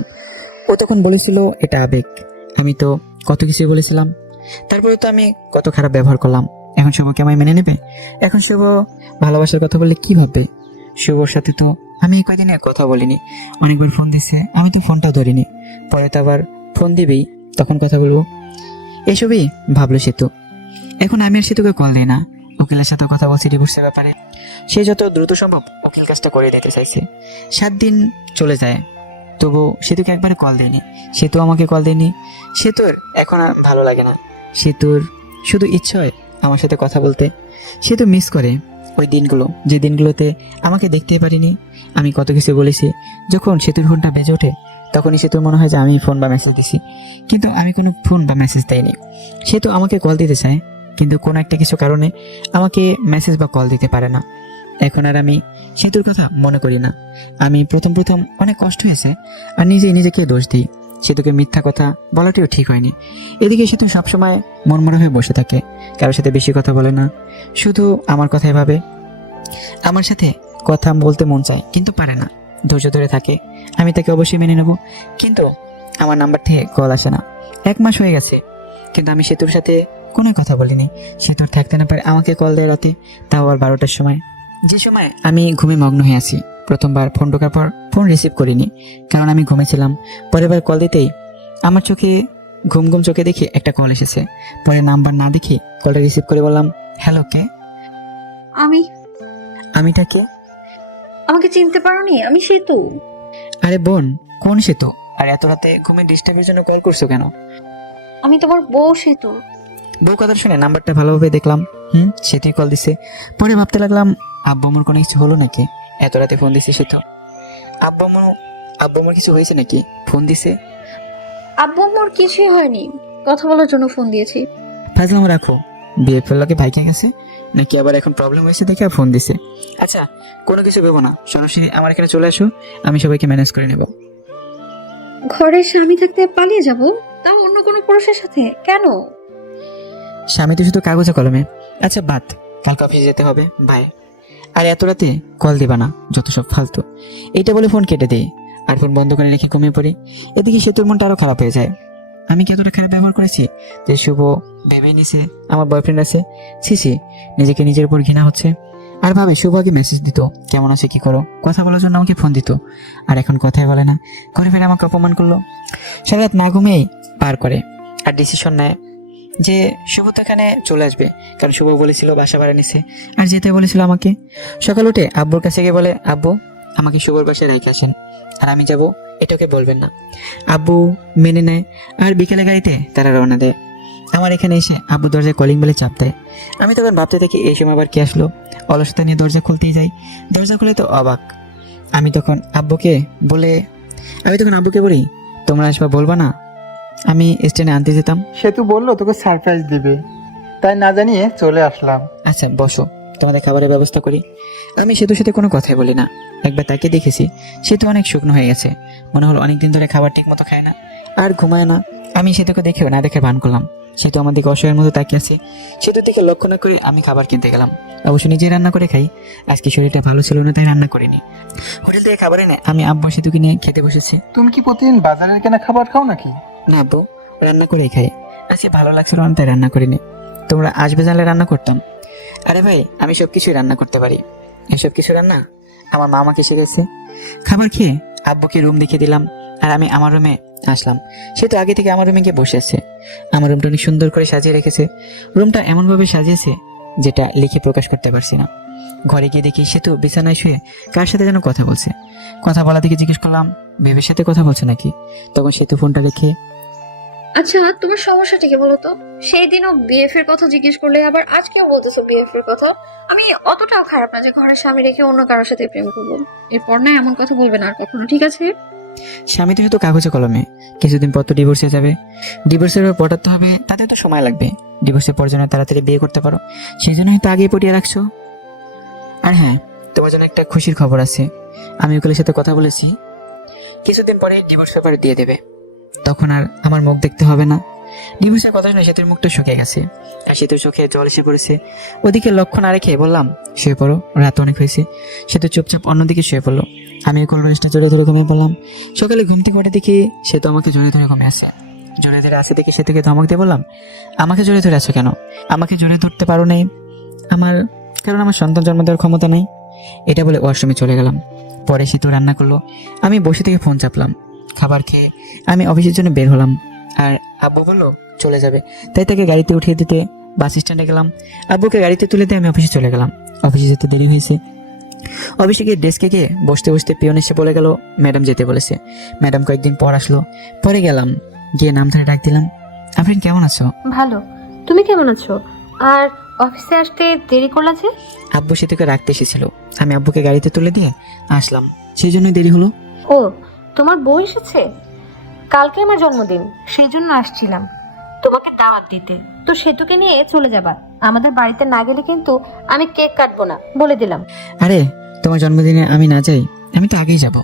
ও তখন বলেছিল এটা আবেগ। আমি তো কত কিছু বলেছিলাম, তারপরে তো আমি কত খারাপ ব্যবহার করলাম। এখন শুভকে আমায় মেনে নেবে? এখন শুভ ভালোবাসার কথা বললে কি ভাববে? শুভর সাথে তো আমি এই কয়দিনে কথা বলিনি, অনেকবার ফোন দিচ্ছে, আমি তো ফোনটাও ধরিনি। পরে তো আবার ফোন দিবেই, তখন কথা বলবো। এসবই ভাবলো সেতু। এখন আমি আর সেতুকে কল দিই না। উকিলের সাথে কথা বলছি ডিভোর্সের ব্যাপারে। সে যত দ্রুত সম্ভব উকিল কাজটা করে দিতে চাইছে। 7 দিন চলে যায়, তবু সেতুকে একবারে কল দেয়নি। সেতু আমাকে কল দেয়নি। সেতুর এখন আর ভালো লাগে না। সেতুর শুধু ইচ্ছে হয় আমার সাথে কথা বলতে। সেতু মিস করে ওই দিনগুলো, যে দিনগুলোতে আমাকে দেখতেই পারিনি। আমি কত কিছু বলেছি। যখন সেতুর ফোনটা বেজে ওঠে তখনই সেতুর মনে হয় যে আমি ফোন বা মেসেজ দিছি, কিন্তু আমি কোনো ফোন বা মেসেজ দেইনি। সেতু আমাকে কল দিতে চায়, কিন্তু কোনো একটা কিছু কারণে আমাকে মেসেজ বা কল দিতে পারে না। এখন আর আমি সেতুর কথা মনে করি না। আমি প্রথম অনেক কষ্ট হয়েছে, আর নিজেকে দোষ দিই। সেতুকে মিথ্যা কথা বলাটিও ঠিক হয়নি। এদিকে সেতু সবসময় মনমরা হয়ে বসে থাকে, কারোর সাথে বেশি কথা বলে না, শুধু আমার কথাই ভাবে। আমার সাথে কথা বলতে মন চায়, কিন্তু পারে না, ধৈর্য ধরে থাকে। আমি তাকে অবশ্যই মেনে নেব, কিন্তু আমার নাম্বার থেকে কল আসে না। 1 মাস হয়ে গেছে, কিন্তু আমি সেতুর সাথে কোনো কথা বলিনি। সেতুর থাকতে না পারে আমাকে কল দেয় রাতে, তাও আবার 12টার সময়, যে সময় আমি ঘুমে মগ্ন হয়ে আছি। প্রথমবার ফোন ঢোকার পর ফোন রিসিভ করিনি, কারণ আমি ঘুমেছিলাম। পরের বার কল দিতেই আমার চোখে ঘুম চোখে দেখে একটা কল এসেছে। পরে নাম্বার না দেখে কলটা রিসিভ করে বললাম, হ্যালো, কে? আমিটা কে? আমাকে চিনতে পারোনি? আমি সেতু। আরে বোন, কোন সেতু? আর এত রাতে ঘুমে ডিস্টার্বের জন্য কল করছো কেন? আমি তোমার বউ সেতু। বউ কথা শুনে নাম্বারটা ভালোভাবে দেখলাম, সেতুই কল দিছে। পরে ভাবতে লাগলাম আব্বুমুর কোনো কিছু হলো নাকি, এত রাতে ফোন দিছে সেতু। আব্বুমুর কিছু হয়েছে নাকি ফোন দিছে? আব্বু আম্মুর কিছুই হয়নি, কথা বলার জন্য ফোন দিয়েছি। ফাজলাম রাখো, বিয়ে ফেললাকে ভাইকে গেছে নাকি আবার এখন প্রবলেম হয়েছে দেখে ফোন দিছে। আচ্ছা, কোনো কিছু ভেবো না, সরাসরি আমার এখানে চলে আসো, আমি সবাইকে ম্যানেজ করে নেব। ঘরে স্বামী থাকতে পালিয়ে যাব, তাও অন্য কোনো পুরুষের সাথে? কেন? স্বামী তো শুধু কাগজে কলমে। আচ্ছা বাদ, কালকে অফিসে যেতে হবে, বাই। আর এত রাতে কল দিবা না, যত সব ফালতু। এইটা বলে ফোন কেটে দেই, আর ফোন বন্ধ করে রেখে ঘুমিয়ে পড়ি। এদিকে সেতুর মনটা আরো খারাপ হয়ে যায়। আমি কি এতটা খারাপ ব্যবহার করেছি যে শুভ ভেবে নিছে আমার বয়ফ্রেন্ড আছে? ছি, নিজেকে নিজের উপর ঘৃণা হচ্ছে। আর ভাবে শুভ আগে মেসেজ দিত, কেমন আছে কি করো, কথা বলার জন্য আমাকে ফোন দিত, আর এখন কথাই বলে না, ঘরে ফিরে আমাকে অপমান করলো। সারা রাত না ঘুমিয়েই পার করে, আর ডিসিশন নেয় যে শুভ তো এখানে চলে আসবে, কারণ শুভ বলেছিল বাসা ভাড়া নিছে, আর যেতে বলেছিল আমাকে। সকাল উঠে আব্বুর কাছে গিয়ে বলে, আব্বু আমাকে শুভর বাসায় রেখে আসেন, আর আমি যাব, এটাকে বলবেন না। আব্বু মেনে নেয়, আর বিকেলে গাড়িতে তারা রওনা দেয়। আমার এখানে এসে আব্বু দরজায় কলিং বেলে চাপ দেয়। আমি তখন ভাবতে থাকি এই সময় আবার কে আসলো। অলসতা নিয়ে দরজা খুলতেই যাই, দরজা খুলে তো অবাক। আমি তখন আব্বুকে বলি, তোমরা আসবা বলবা না? আমি স্ট্যান্ডে আনতে যেতাম। সেতু বললো তোকে সারপ্রাইজ দিবে, তাই না জানিয়ে চলে আসলাম। আচ্ছা বসো, তোমাদের খাবারের ব্যবস্থা করি। আমি সেতুর সাথে কোনো কথাই বলি না। একবার তাকে দেখেছি, সেতু অনেক শুকনো হয়ে গেছে, মনে হলো অনেকদিন ধরে খাবার ঠিক মতো খায় না আর ঘুমায় না। আমি সেতুকে দেখেও না দেখে ভান করলাম। সেতু আমার দিকে অসহায়ের মতো তাকিয়ে আছে। সেতুর দিকে লক্ষ্য না করে আমি খাবার কিনতে গেলাম। অবশ্য নিজেই রান্না করে খাই, আজকে শরীরটা ভালো ছিল না তাই রান্না করিনি। হোটেল থেকে খাবার এনে আমি আব্বু সেতুকে নিয়ে খেতে বসেছি। তুমি কি প্রতিদিন বাজারের কেনা খাবার খাও নাকি? না আব্বু, রান্না করেই খাই। আজকে ভালো লাগছিল না তাই রান্না করিনি। তোমরা আসবে জানলে রান্না করতাম। আরে ভাই, আমি সব কিছুই রান্না করতে পারি। এসব কিছু রান্না আমার মা আমাকে শিখেছে। খাবার খেয়ে আব্বুকে রুম দেখিয়ে দিলাম আর আমি আমার রুমে আসলাম। সে তো আগে থেকে আমার রুমে গিয়ে বসে আছে। আমার রুমটা অনেক সুন্দর করে সাজিয়ে রেখেছে। রুমটা এমনভাবে সাজিয়েছে যেটা লিখে প্রকাশ করতে পারছি না। ঘরে গিয়ে দেখি সে তো বিছানায় শুয়ে কার সাথে যেন কথা বলছে। কথা বলা থেকে জিজ্ঞেস করলাম, বেবের সাথে কথা বলছে নাকি? তখন সে তো ফোনটা রেখে, আচ্ছা তোমার সমস্যাটা কি বলো তো? সেই দিনও বিএফ এর কথা জিজ্ঞেস করলে, আবার আজকেও বলতেছো বিএফ এর কথা। আমি অতটাও খারাপ না যে ঘরের স্বামী রেখে অন্য কারোর সাথে প্রেম করবো। এরপর না এমন কথা বলবে না আর কখনো, ঠিক আছে? স্বামী তো শুধু কাগজে কলমে, কিছুদিন পর তো ডিভোর্স হয়ে যাবে। ডিভোর্সের পর পটাতে হবে, তাতে তো সময় লাগবে। ডিভোর্সের পর যেন তাড়াতাড়ি বিয়ে করতে পারো, সেই জন্য হয়তো আগেই পটিয়ে রাখছো। আর হ্যাঁ, তোমার জন্য একটা খুশির খবর আছে। আমি উকিলের সাথে কথা বলেছি, কিছুদিন পরে ডিভোর্স পেপার দিয়ে দেবে। তখন আর আমার মুখ দেখতে হবে না। ডিভোর্সের কথা শুনে সেতুর মুখটা শুকিয়ে গেছে আর সেতুর চোখে জল এসে পড়েছে। ওদিকে লক্ষ্য না রেখে বললাম, শুয়ে পড়ো, রাত অনেক হয়েছে। সেতু চুপচাপ অন্যদিকে শুয়ে পড়লো। আমি কোলবালিশটা জড়িয়ে ধরে ঘুমিয়ে পড়লাম। সকালে ঘুম থেকে উঠে দেখি সে তো আমাকে জড়িয়ে ধরে ঘুমিয়ে আছে। জড়িয়ে ধরে আসে দেখে সেতুকে ধমক দিয়ে বললাম, আমাকে জড়িয়ে ধরে আছো কেন? আমাকে জড়িয়ে ধরতে পারো নাই কারণ আমার সন্তান জন্ম দেওয়ার ক্ষমতা নেই। এটা বলে ওয়াশরুমে চলে গেলাম। পরে সেতু রান্না করলো, আমি বসে থেকে ফোন চাপলাম। খাবার খেয়ে আমি অফিসের জন্য বের হলাম আর আব্বু বললো চলে যাবে, তাই তাকে গাড়িতে উঠিয়ে দিতে বাস স্ট্যান্ডে গেলাম। আব্বুকে গাড়িতে তুলে দিয়ে আমি অফিসে চলে গেলাম। অফিসে যেতে দেরি হয়েছে। অফিসে গিয়ে ডেস্কে গিয়ে বসতে বসতে পিয়ন এসে বলে গেল ম্যাডাম যেতে বলেছে। ম্যাডাম কয়েকদিন পর আসলো। পরে গেলাম, গিয়ে নাম ধরে ডাক দিলাম, আপনি কেমন আছো? ভালো, তুমি কেমন আছো? আর অফিসে আসতে দেরি করলা যে? আব্বু সেতুকে রাখতে এসেছিল, আমি আব্বুকে গাড়িতে তুলে দিয়ে আসলাম, সেই জন্যই দেরি হলো। ও, তোমার বউ এসেছে? কালকে আমার জন্মদিন, সেই জন্য আসছিলাম তোমাকে দাওয়াত দিতে। তো সেতুকে নিয়ে চলে যাবা। আমাদের বাড়িতে না গেলে কিন্তু আমি কেক কাটবো না, বলে দিলাম। আরে তোমার জন্মদিনে আমি না যাই, আমি তো আগেই যাব।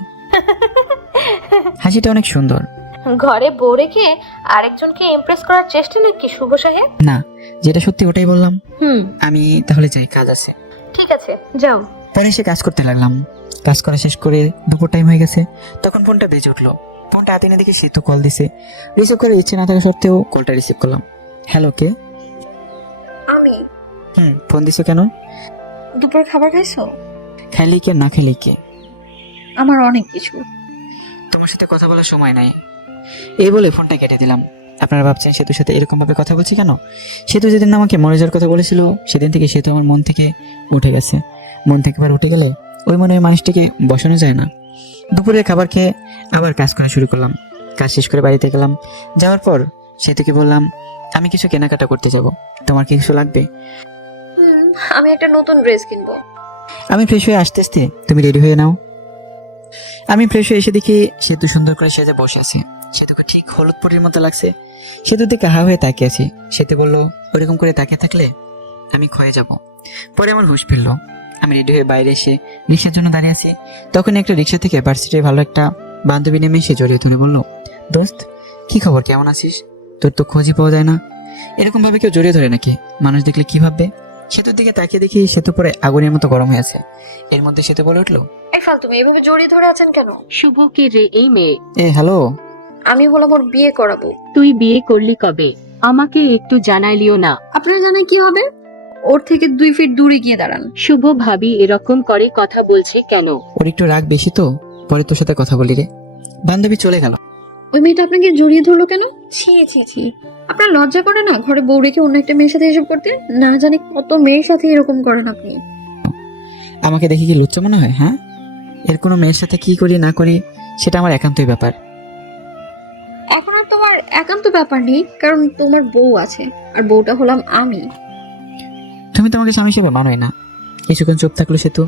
হাসিটা অনেক সুন্দর। ঘরে বউ রেখে আরেকজনকে ইমপ্রেস করার চেষ্টা নাকি শুভ সাহেব? না, যেটা সত্যি ওটাই বললাম। আমি তাহলে যাই, কাজ আছে। ঠিক আছে, যাও। পরে এসে কাজ করতে লাগলাম। কাজ করা শেষ করে দুপুর টাইম হয়ে গেছে। তখন ফোনটা বেজে উঠলো। ফোনটা হাতে নিয়ে দেখি সেতু কল দিছে। রিসিভ করে ইচ্ছে না থাকা সত্ত্বেও কলটা রিসিভ করলাম। হ্যালো, কে? আমি। ফোন দিছো কেন? দুপুর খাবার খাইছো? খাইলি কে, না খাইলি কে? আমার অনেক কিছু। তোমার সাথে কথা বলার সময় নাই। এই বলে ফোনটা কেটে দিলাম। আপনারা ভাবছেন সেতুর সাথে এরকম ভাবে কথা বলছি কেন? সেতু যেদিন আমাকে মরে যাওয়ার কথা বলেছিল, সেদিন থেকে সেতু আমার মন থেকে উঠে গেছে। মন থেকে এবার উঠে গেলে ওই মনে ওই মানুষটিকে বসানো যায় না। দুপুরে খাবার খেয়ে আবার কাজ করা শুরু করলাম। কাজ শেষ করে বাড়িতে গেলাম। যাওয়ার পর সেতুকে বললাম, আমি কিছু কেনাকাটা করতে যাব, তোমার কি কিছু লাগবে? আমি একটা নতুন ড্রেস কিনবো। আমি ফ্রেশ হয়ে আসতে আসতে তুমি রেডি হয়ে নাও। আমি ফ্রেশ হয়ে এসে দেখি সেতু সুন্দর করে সেজে বসে আছে। সেতুকে ঠিক হলুদ পরির মতো লাগছে। সেতুর দিকে হা হয়ে তাকিয়ে আছি। সেতু বললো, ওরকম করে তাকিয়ে থাকলে আমি ক্ষয়ে যাব। পরে আমার হুঁশ ফিরলো। আমি রেডি হয়ে বাইরে এসে রিক্সার জন্য দাঁড়িয়ে আছি। তখন একটা রিক্সা থেকে ভার্সিটির ভালো একটা বান্ধবী নেমে এসে জড়িয়ে ধরে বললো, দোস্ত কি খবর, কেমন আছিস? তোর তো খোঁজই পাওয়া যায় না। এরকম ভাবে কেউ জড়িয়ে ধরে নাকি? মানুষ দেখলে কি ভাববে? সেতুর দিকে তাকিয়ে দেখি সেতু পরে আগুনের মতো গরম হয়ে আছে। এর মধ্যে সেতু বলে উঠলো, তুমি এভাবে জড়িয়ে ধরে আছেন কেন? শুভ কি রে এই মেয়ে? হ্যালো। আমি বললাম ওর বিয়ে করাবো। তুই বিয়ে করলি কবে? আমাকে একটু জানাইলিও না। আপনারা জানেন কি হবে? ওর থেকে 2 ফিট দূরে গিয়ে দাঁড়ান। শুভ ভাবি এরকম করে কথা বলছে কেন? ওর একটু রাগ বেশি তো, পরে তোর সাথে কথা বলি রে। বান্ধবী চলে গেল। ওই মেয়েটা আপনাকে জড়িয়ে ধরলো কেন? ছি ছি ছি, আপনার লজ্জা করে না ঘরে বউ রেখে অন্য একটা মেয়ের সাথে এসব করতে? না জানি কত মেয়ের সাথে এরকম করেন আপনি। আমাকে দেখে কি লুচ্চা মনে হয়? হ্যাঁ, এর কোনো মেয়ের সাথে কি করি না করি সেটা আমার একান্তই ব্যাপার। এখন আর তোমার একান্ত ব্যাপার নেই, কারণ তোমার বউ আছে আর বউটা হলাম আমি। তুমি তোমাকে স্বামী হিসেবে মানোই না। কিছুক্ষণ চুপ থাকলো সেতু।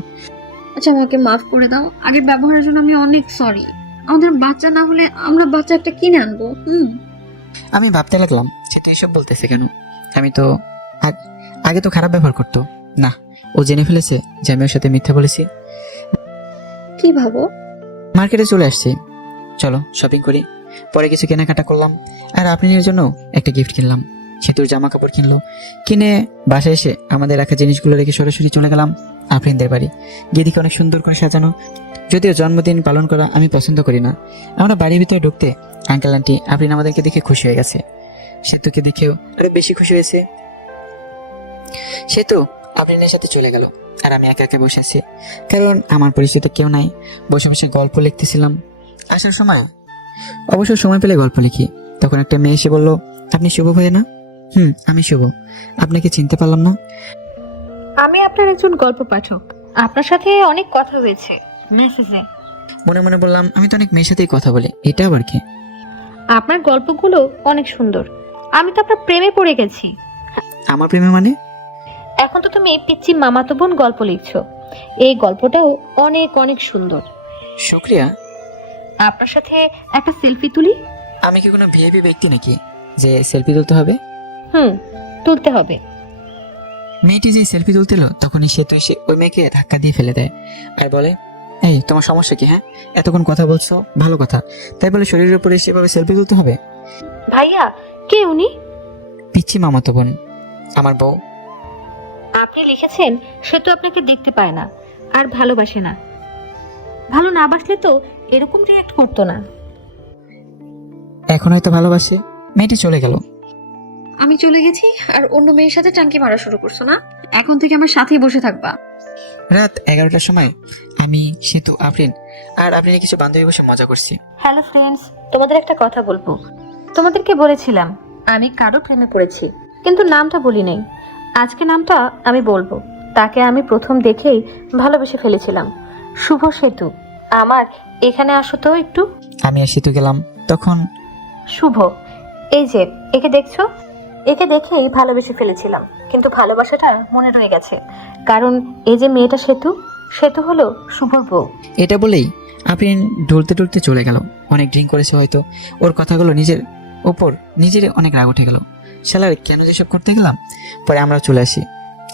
আচ্ছা, আমাকে মাফ করে দাও। আগের ব্যবহারের জন্য আমি অনেক সরি। আমাদের বাচ্চা না হলে আমরা বাচ্চা একটা কিনে আনবো। আমি ভাবতে লাগলাম সেটা এসব বলতেছে কেন। আমি তো আগে তো খারাপ ব্যবহার করতো না। ও জেনে ফেলেছে যে আমি ওর সাথে মিথ্যা বলেছি। কি ভাবো? মার্কেটে চলে আসছি, চলো শপিং করি। পরে কিছু কেনাকাটা করলাম, আর আপনার জন্য একটা গিফট কিনলাম। সেতুর জামা কাপড় কিনলো। কিনে বাসায় এসে আমাদের রাখা জিনিসগুলো রেখে সরাসরি চলে গেলাম আফরিনদের বাড়ি। গিয়ে দেখি অনেক সুন্দর করে সাজানো। যদিও জন্মদিন পালন করা আমি পছন্দ করি না। আমরা বাড়ির ভিতরে ঢুকতে আঙ্কেল আন্টি আফরিন আমাদেরকে দেখে খুশি হয়ে গেছে। সেতুকে দেখেও আরো বেশি খুশি হয়েছে। সেতু আফরিনের সাথে চলে গেল, আর আমি একা একা বসে আছি, কারণ আমার পরিচিত কেউ নাই। বসে বসে গল্প লিখতেছিলাম। আসার সময় অবশ্য সময় পেলে গল্প লিখি। তখন একটা মেয়ে এসে বলল, আপনি শুভ ভাইয়া না? আমি শুভ। আপনাকে চিনতে পারলাম না। আমি আপনার একজন গল্প পাঠক। আপনার সাথে অনেক কথা হয়েছে মেসেজে। মনে মনে বললাম, আমি তো অনেক মেয়ের সাথেই কথা বলি, এটা আবার কি? আপনার গল্পগুলো অনেক সুন্দর। আমি তো আপনার প্রেমে পড়ে গেছি। আমার প্রেমে মানে? এখন তো তুমি পিচ্চি মামাতো বোন গল্প লিখছো। এই গল্পটাও অনেক অনেক সুন্দর। শুক্রিয়া। আপনার সাথে একটা সেলফি তুলি? আমি কি কোনো ভিআইপি ব্যক্তি নাকি যে সেলফি তুলতে হবে? তুলতে হবে। মেয়েটি যে সেলফি তুলতেল তখনই সেতু এসে ওই মেয়েকে ধাক্কা দিয়ে ফেলে দেয় আর বলে, এই তোমার সমস্যা কি? হ্যাঁ, এতক্ষণ কথা বলছো, ভালো কথা, তাই বলে শরীরের উপরে সেভাবে সেলফি তুলতে হবে? ভাইয়া, কে উনি? পিচ্চি মামাতো বোন, আমার বউ। আপনি লিখেছেন সে তো আপনাকে দেখতে পায় না আর ভালোবাসে না। ভালো না বাসলে তো এরকম রিঅ্যাক্ট করতো না। এখন হয়তো ভালোবাসে। মেয়েটি চলে গেল। আমি চলে গেছি আর অন্য মেয়ের সাথে টাঙ্কি মারা শুরু করছো না? এখন থেকে আমার সাথেই বসে থাকবা। রাত 11টার সময় আমি, সেতু, আফরিন আর আফরিনের কিছু বান্ধবী বসে মজা করছি। হ্যালো ফ্রেন্ডস, তোমাদের একটা কথা বলবো। তোমাদেরকে বলেছিলাম আমি কারো প্রেমে পড়েছি, কিন্তু নামটা বলি নাই। আজকে নামটা আমি বলবো। তাকে আমি প্রথম দেখেই ভালোবেসে ফেলেছিলাম। শুভ সেতু। আমার এখানে আসো তো একটু। আমি আর সেতু গেলাম। তখন শুভ, এই যে একে দেখছো, একে দেখেই ভালোবেসে ফেলেছিলাম, কিন্তু ভালোবাসাটা মনে রয়ে গেছে। কারণ এই যে মেয়েটা সেতু, সেতু হলো শুভর বউ। এটা বলেই আফরিন ঢুলতে ঢুলতে চলে গেল। অনেক ড্রিঙ্ক করেছে হয়তো। ওর কথাগুলো নিজের ওপর নিজের অনেক রাগ উঠে গেল। শালার কেন যেসব করতে গেলাম। পরে আমরা চলে আসি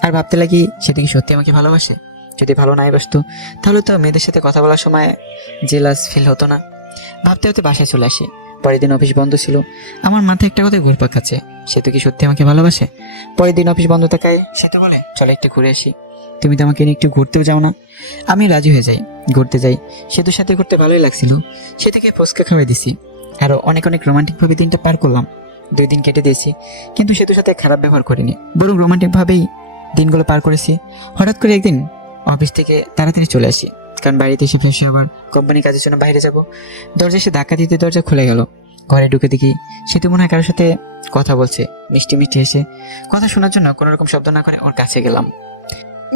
আর ভাবতে লাগি, সেটা কি সত্যি আমাকে ভালোবাসে? যদি ভালো নাই বাসতো তাহলে তো মেয়েদের সাথে কথা বলার সময় জেলাস ফিল হতো না। ভাবতে ভাবতে বাসায় চলে আসি। পরের দিন অফিস বন্ধ ছিল। আমার মাথায় একটা কথা ঘুরপাক খাচ্ছে, সেতু কি সত্যি আমাকে ভালোবাসে? পরের দিন অফিস বন্ধ থাকায় সেতু বলে, চলো একটু ঘুরে আসি। তুমি তো আমাকে নিয়ে একটু ঘুরতেও যাও না? আমি রাজি হয়ে যাই, ঘুরতে যাই। সেতুর সাথে ঘুরতে ভালোই লাগছিল। সেতুকে ফুচকা খাওয়াই দিছি। আরো অনেক অনেক রোমান্টিকভাবে দিনটা পার করলাম। 2 দিন কেটে দিয়েছি, কিন্তু সেতুর সাথে খারাপ ব্যবহার করিনি, বরং রোমান্টিকভাবেই দিনগুলো পার করেছি। হঠাৎ করে একদিন অফিস থেকে তাড়াতাড়ি চলে আসি, কারণ বাড়িতে এসে ফ্রেশ হয়ে আবার কোম্পানি কাজের জন্য বাইরে যাব। দরজা এসে ধাক্কা দিতে দরজা খুলে গেল। ঘরে ঢুকে দেখি সেতু মনে হয় কারোর সাথে কথা বলছে। মিষ্টি মিষ্টি এসে কথা শোনার জন্য কোনো রকম শব্দ না করে ওর কাছে গেলাম।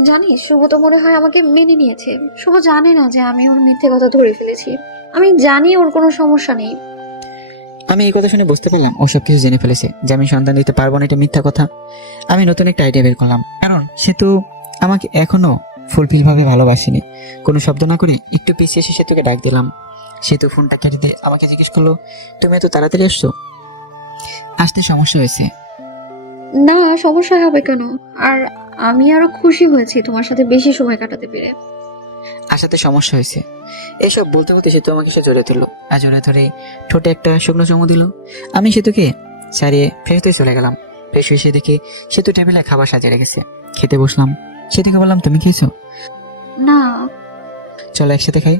জানিস, শুভ তো মনে হয় আমাকে মেনে নিয়েছে। শুভ জানে না যে আমি ওর মিথ্যে কথা ধরে ফেলেছি। আমি জানি ওর কোনো সমস্যা নেই। আমি এই কথা শুনে বুঝতে পারলাম ও সবকিছু জেনে ফেলেছে, যে আমি সন্তান দিতে পারবো না, এটা মিথ্যা কথা। আমি নতুন একটা আইডিয়া বের করলাম, কারণ সেতু আমাকে এখনো ফুলফিল ভাবে ভালোবাসেনি। কোনো শব্দ না করে একটু পিছিয়ে এসে সেতুকে ডাক দিলাম। সেতু ফোনটা কেটে দিয়ে আমাকে জিজ্ঞেস করলো, তুমি এত তাড়াতাড়ি আসছো? আসতে সমস্যা হয়েছে? না, সমস্যা হবে কেন? আর আমি আরো খুশি হয়েছি তোমার সাথে বেশি সময় কাটাতে পেরে। আসাতে সমস্যা হয়েছে। এসব বলতে বলতে সেতু আমাকে সে জড়িয়ে ধরলো, আর জড়িয়ে ধরে ঠোঁটে একটা শুকনো চুমু দিল। আমি সেতুকে ছাড়িয়ে ফ্রেশ হয়ে চলে গেলাম। ফ্রেশ হয়ে দেখি সেতু টেবিলে খাবার সাজিয়ে রেখেছে। খেতে বসলাম। সেতুকে বললাম, তুমি খেয়েছো? না, চলো একসাথে খাই।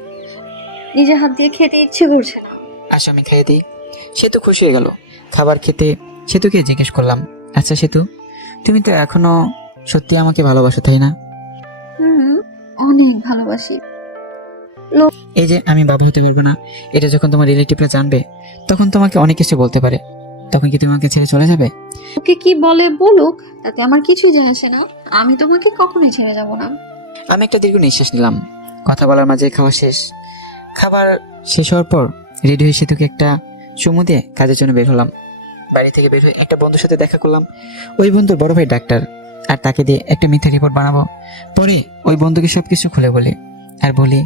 নিজে হাত দিয়ে খেতে ইচ্ছে করছে না। আসো আমি খাইয়ে দিই। সেতু খুশি হয়ে গেল। খাবার খেতে সেতুকে জিজ্ঞেস করলাম, আচ্ছা সেতু, তুমি তো এখনো সত্যি আমাকে ভালোবাসো, তাই না? অনেক ভালোবাসি। এই যে আমি বাবা হতে পারবো না, এটা যখন তোমার রিলেটিভরা জানবে তখন তোমাকে অনেক কিছু বলতে পারে। তখন কি তুমি আমাকে ছেড়ে চলে যাবে? ওকে কি বলে বলুক, তাতে আমার কিছুই যায় আসে না। আমি তোমাকে কখনোই ছেড়ে যাব না। আমি একটা দীর্ঘ নিঃশ্বাস নিলাম। কথা বলার মাঝে খাওয়া শেষ। খাবার শেষ হওয়ার পর রেডি হয়ে সেতুকে একটা চুমু দিয়ে কাজের জন্য বের হলাম। বাড়ি থেকে বের হয়ে একটা বন্ধুর সাথে দেখা করলাম। ওই বন্ধুর বড় ভাই ডাক্তার, আর তাকে দিয়ে একটা মিথ্যা রিপোর্ট বানাবো। পরে ওই বন্ধুকে সবকিছু খুলে বলি আর বলি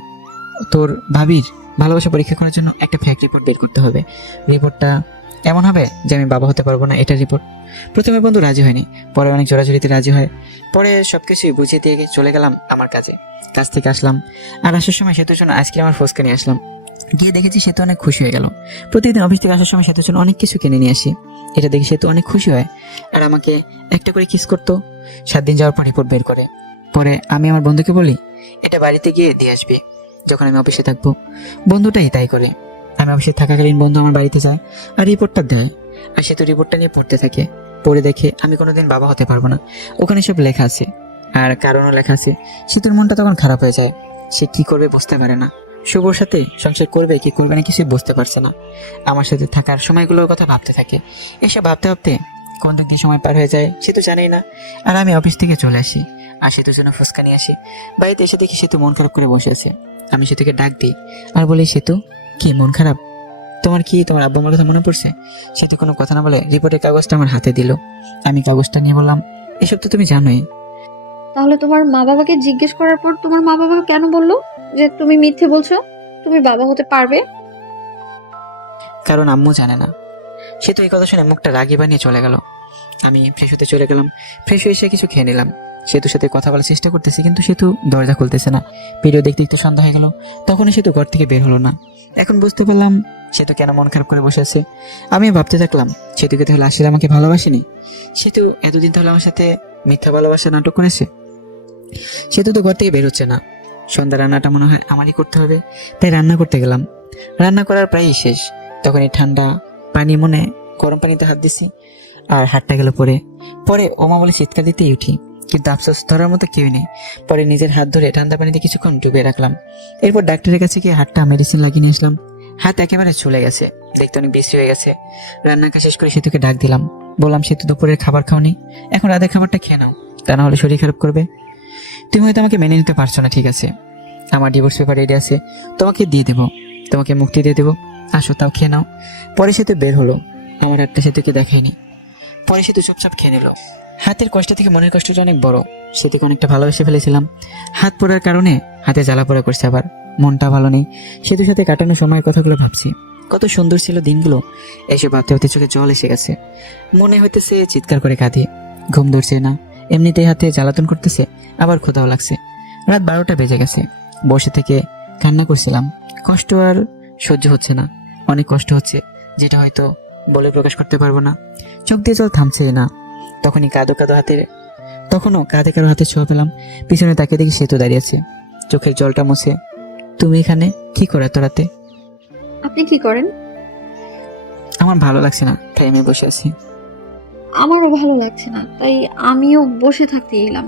তোর ভাবির ভালোবাসা পরীক্ষা করার জন্য একটা ফেক রিপোর্ট বের করতে হবে। রিপোর্টটা এমন হবে যে আমি বাবা হতে পারবো না, এটা রিপোর্ট। প্রথমে বন্ধু রাজি হয়নি, পরে অনেক জোরাজুরিতে রাজি হয়। পরে সবকিছুই বুঝিয়ে দিয়ে চলে গেলাম আমার কাজে। কাজ থেকে আসলাম, আর আসার সময় সেতুর জন্য আইসক্রিম আর ফুচকা নিয়ে আসলাম। গিয়ে দেখেছি সেতু অনেক খুশি হয়ে গেল। প্রতিদিন অফিস থেকে আসার সময় সেতুর জন্য অনেক কিছু কিনে নিয়ে আসি। এটা দেখে সেতু অনেক খুশি হয় আর আমাকে একটা করে কিস করতো। 7 দিন যাওয়ার পর রিপোর্ট বের করে। পরে আমি আমার বন্ধুকে বলি এটা বাড়িতে গিয়ে দিয়ে আসবি যখন আমি অফিসে থাকবো। বন্ধুটাই তাই করে। আমি অফিসে থাকাকালীন বন্ধু আমার বাড়িতে যায় আর রিপোর্টটা দেয়, আর সেতু রিপোর্টটা নিয়ে পড়তে থাকে। পড়ে দেখে আমি কোনোদিন বাবা হতে পারবো না। ওখানে সব লেখা আছে আর কারণও লেখা আছে। সেতুর মনটা তখন খারাপ হয়ে যায়। সে কি করবে বুঝতে পারে না। শুভর সাথে সংসার করবে কি করবে না কিছুই বুঝতে পারছে না। আমার সাথে থাকার সময়গুলোর কথা ভাবতে থাকে। এসব ভাবতে ভাবতে কোন দিক দিয়ে সময় পার হয়ে যায় সে তো জানেই না। আর আমি অফিস থেকে চলে আসি আর সেতুর জন্য ফুচকা নিয়ে আসি। বাড়িতে এসে দেখি সেতু মন খারাপ করে বসে আছে। আমি সেতুকে ডাক দিই আর বলি সেতু কি মন খারাপ, তোমার কি তোমার আব্বু আমার কথা মনে পড়ছে? সেতু কোনো কথা না বলে রিপোর্টের কাগজটা আমার হাতে দিল। আমি কাগজটা নিয়ে বললাম এসব তো তুমি জানোই। তাহলে তোমার মা বাবাকে জিজ্ঞেস করার পর তোমার মা বাবা কেন বললো যে তুমি মিথ্যে বলছো, তুমি বাবা হতে পারবে? কারণ আম্মু জানে না। সে তো এই কথা শুনে মুখটা রাগি বানিয়ে চলে গেল। আমি ফ্রেশ হতে চলে গেলাম। ফ্রেশ হয়ে এসে কিছু খেয়ে নিলাম। সেতুর সাথে কথা বলার চেষ্টা করতেছি কিন্তু সেতু দরজা খুলতেছে না। ভিডিও দেখতে দেখতে সন্ধ্যা হয়ে গেল, তখনই সেতু ঘর থেকে বের হলো না। এখন বুঝতে পারলাম সেতু কেন মন খারাপ করে বসে আছে। আমি ভাবতে থাকলাম সেতুকে তাহলে আসলে আমাকে ভালোবাসেনি। সেতু এতদিন তাহলে আমার সাথে মিথ্যা ভালোবাসা নাটক করেছে। সেতু তো ঘর থেকে বের হচ্ছে না। সন্ধ্যা রান্নাটা মনে হয় আমারই করতে হবে, তাই রান্না করতে গেলাম। রান্না করার প্রায়ই শেষ। তখন এই ঠান্ডা পানি মনে গরম পানিতে হাত দিছি আর হাতটা গেল পরে। পরে ওমা বলে চিৎকার দিতেই উঠি, কিন্তু আফসোস ধরার মতো কেউ নেই। পরে নিজের হাত ধরে ঠান্ডা পানিতে কিছুক্ষণ ডুবিয়ে রাখলাম। এরপর ডাক্তারের কাছে গিয়ে হাতটা মেডিসিন লাগিয়ে নিয়ে আসলাম। হাত একেবারে চলে গেছে, দেখতে অনেক বেশি হয়ে গেছে। রান্না কাজ শেষ করে সেতুকে ডাক দিলাম, বললাম সেতু দুপুরের খাবার খাওনি, এখন রাতের খাবারটা খেয়ে নাও, তা না হলে শরীর খারাপ করবে। তুমি হয়তো আমাকে মেনে নিতে পারছো না, ঠিক আছে, আমার ডিভোর্স পেপার রেডি আছে, তোমাকে দিয়ে দেবো, তোমাকে মুক্তি দিয়ে দেবো, আসো তাও খেয়ে নাও। পরে সেতু বের হলো, আমার হাতটা সেতুকে দেখায়নি। পরে সেতু চুপচাপ খেয়ে নিল। হাতের কষ্ট থেকে মনের কষ্টটা অনেক বড়। সেতুকে অনেকটা ভালোবেসে ফেলেছিলাম। হাত পোড়ার কারণে হাতে জ্বালা পোড়া করছে, আবার মনটা ভালো নেই। সেতুর সাথে কাটানো সময়ের কথাগুলো ভাবছি, কত সুন্দর ছিল দিনগুলো। এসব ভাবতে ভাবতে চোখে জল এসে গেছে। মনে হইতেছে চিৎকার করে কাঁদে, ঘুম ধরছে না, এমনিতেই হাতে জ্বালাতন করতেছে, আবার ক্ষুধাও লাগছে। রাত 12টা বেজে গেছে। বসে থেকে কান্না করছিলাম। কষ্ট আর সহ্য হচ্ছে না, অনেক কষ্ট হচ্ছে, যেটা হয়তো বলে প্রকাশ করতে পারবো না। চোখ দিয়ে জল থামছে না। তখনও কাঁধে কারো হাতে ছোঁয়া পেলাম। পিছনে তাকে দেখি সেতু দাঁড়িয়ে আছে, চোখের জলটা মুছে। তুমি এখানে কি করে এত রাতে? আপনি কি করেন? আমার ভালো লাগছে না, তাই আমি বসে আছি। আমারও ভালো লাগছে না, তাই আমিও বসে থাকতে এলাম।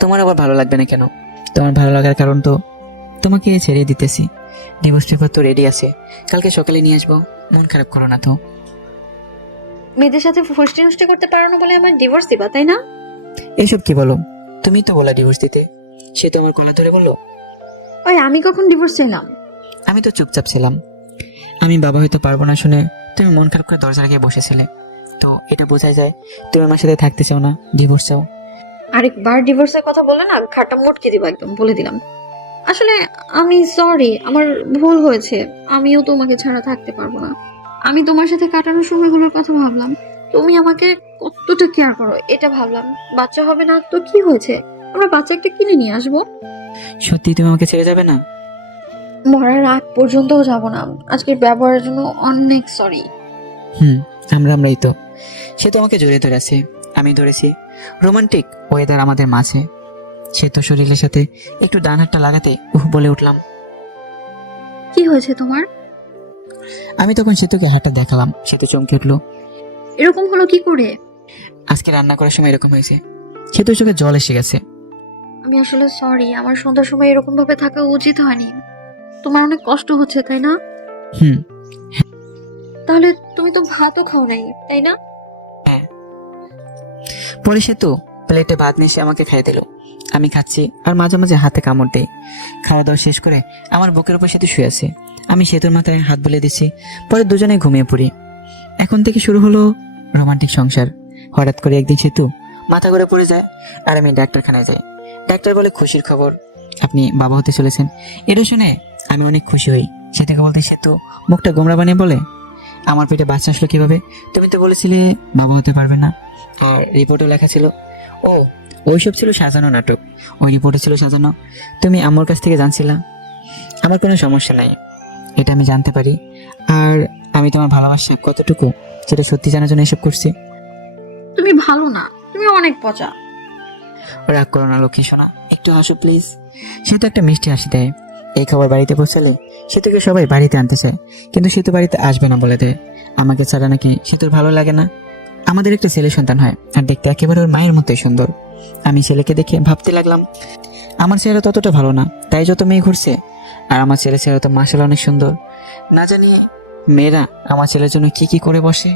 তোমার আবার ভালো লাগবে না কেন? তোমার ভালো লাগার কারণ তো তোমাকে ছেড়ে দিতেছি। ডিভোর্স পেপার তো রেডি আছে, কালকে সকালে নিয়ে আসবো। মন খারাপ করো না তো। মেয়েদের সাথে ফষ্টি নষ্টি করতে পারো না বলে আমার ডিভোর্স দিবা, তাই না? এসব কি বলো? তুমি তো বলা ডিভোর্স দিতে। সে তো আমার গলা ধরে বললো। ওই আমি কখন ডিভোর্স চাইলাম? আমি তো চুপচাপ ছিলাম। আমি বাবা হয়তো পারবো না শুনে তুমি মন খারাপ করে দরজা লাগিয়ে বসেছিলে, তো এটা বোঝাই যায় তুমি আমার সাথে থাকতে চাও না, ডিভোর্স চাও। আরেকবার ডিভোর্সের কথা বলে না ঘাটটা মোটকে দিবা, একদম বলে দিলাম। আসলে আমি সরি, আমার ভুল হয়েছে। আমিও তোমাকে ছাড়া থাকতে পারবো না। আমি তোমার সাথে কাটানোর সময়গুলোর কথা ভাবলাম, তুমি আমাকে কতটা কেয়ার করো এটা ভাবলাম। বাচ্চা হবে না তো কি হয়েছে, আমরা বাচ্চা একটা কিনে নিয়ে আসবো। সত্যি তুমি আমাকে ছেড়ে যাবে না? মরার আগ পর্যন্তও যাব না। আজকের ব্যবহারের জন্য অনেক সরি। আমরাই তো। সে তো আমাকে জড়িয়ে ধরে আছে, আমি ধরেছি। রোমান্টিক ওয়েদার আমাদের মাঝে। সে তো শরীরের সাথে একটু ডান হাতটা লাগাতে বলে উঠলাম। কি হয়েছে তোমার? আমি তখন সেতুকে হাতটা দেখালাম। সে তো চমকে উঠলো। এরকম হলো কি করে? আজকে রান্না করার সময় এরকম হয়েছে। সেতু চোখে জল এসে গেছে। আমি আসলে সরি, আমার সন্ধ্যার সময় এরকম ভাবে থাকা উচিত হয়নি। তোমার অনেক কষ্ট হচ্ছে, তাই না? তাহলে তুমি তো ভাতও খাও নাই, তাই না? হ্যাঁ। পরে সেতু প্লেটে ভাত মিশিয়ে আমাকে খাইয়ে দিল। আমি খাচ্ছি আর মাঝে মাঝে হাতে কামড় দেই। খাওয়া দাওয়া শেষ করে আমার বুকের উপর সেতু শুয়ে আছে। আমি সেতুর মাথায় হাত বুলিয়ে দিচ্ছি। পরে দুজনে ঘুমিয়ে পড়ি। এখন থেকে শুরু হলো রোমান্টিক সংসার। হঠাৎ করে একদিন সেতু মাথা ঘুরে পড়ে যায় আর আমি ডাক্তারখানায় যাই। ডাক্তার বলে খুশির খবর, আপনি বাবা হতে চলেছেন। এটা শুনে আমি অনেক খুশি হই। সেটাকে বলতে সেতু মুখটা গোমরা বানিয়ে বলে, আমার পেটে বাচ্চা আসলো কিভাবে? তুমি তো বলেছিলে বাবা হতে পারবে না, আর রিপোর্টও লেখা ছিল। ও, ওইসব ছিল সাজানো নাটক। ওই রিপোর্টে ছিল সাজানো। তুমি আমার কাছ থেকে জানছিলা। আমার কোনো সমস্যা নাই, এটা আমি জানতে পারি। আর আমি তোমার ভালোবাসা কতটুকু সেটা সত্যি জানার জন্য এসব করছি। তুমি ভালো না, তুমি অনেক পচা। রাগ করো না লক্ষ্মী সোনা, একটু হাসো প্লিজ। সে তো একটা মিষ্টি হাসি দেয়। এই খবর বাড়িতে পৌঁছালে সেতুকে সবাই বাড়িতে আনতে চায়, কিন্তু সেতু বাড়িতে আসবে না বলে দেয়। আমাকে ছাড়া নাকি সেতুর ভালো লাগে না। আমাদের একটা ছেলে সন্তান হয়, আর দেখতে একেবারে ওর মায়ের মতোই সুন্দর। আমি ছেলেকে দেখে ভাবতে লাগলাম, আমার ছেলে ততটা ভালো না, তাই যত মেয়ে ঘুরছে। আর আমার ছেলে তো মাসাল অনেক সুন্দর। না জানি মেয়েরা আমার ছেলের জন্য কি কি করে বসে।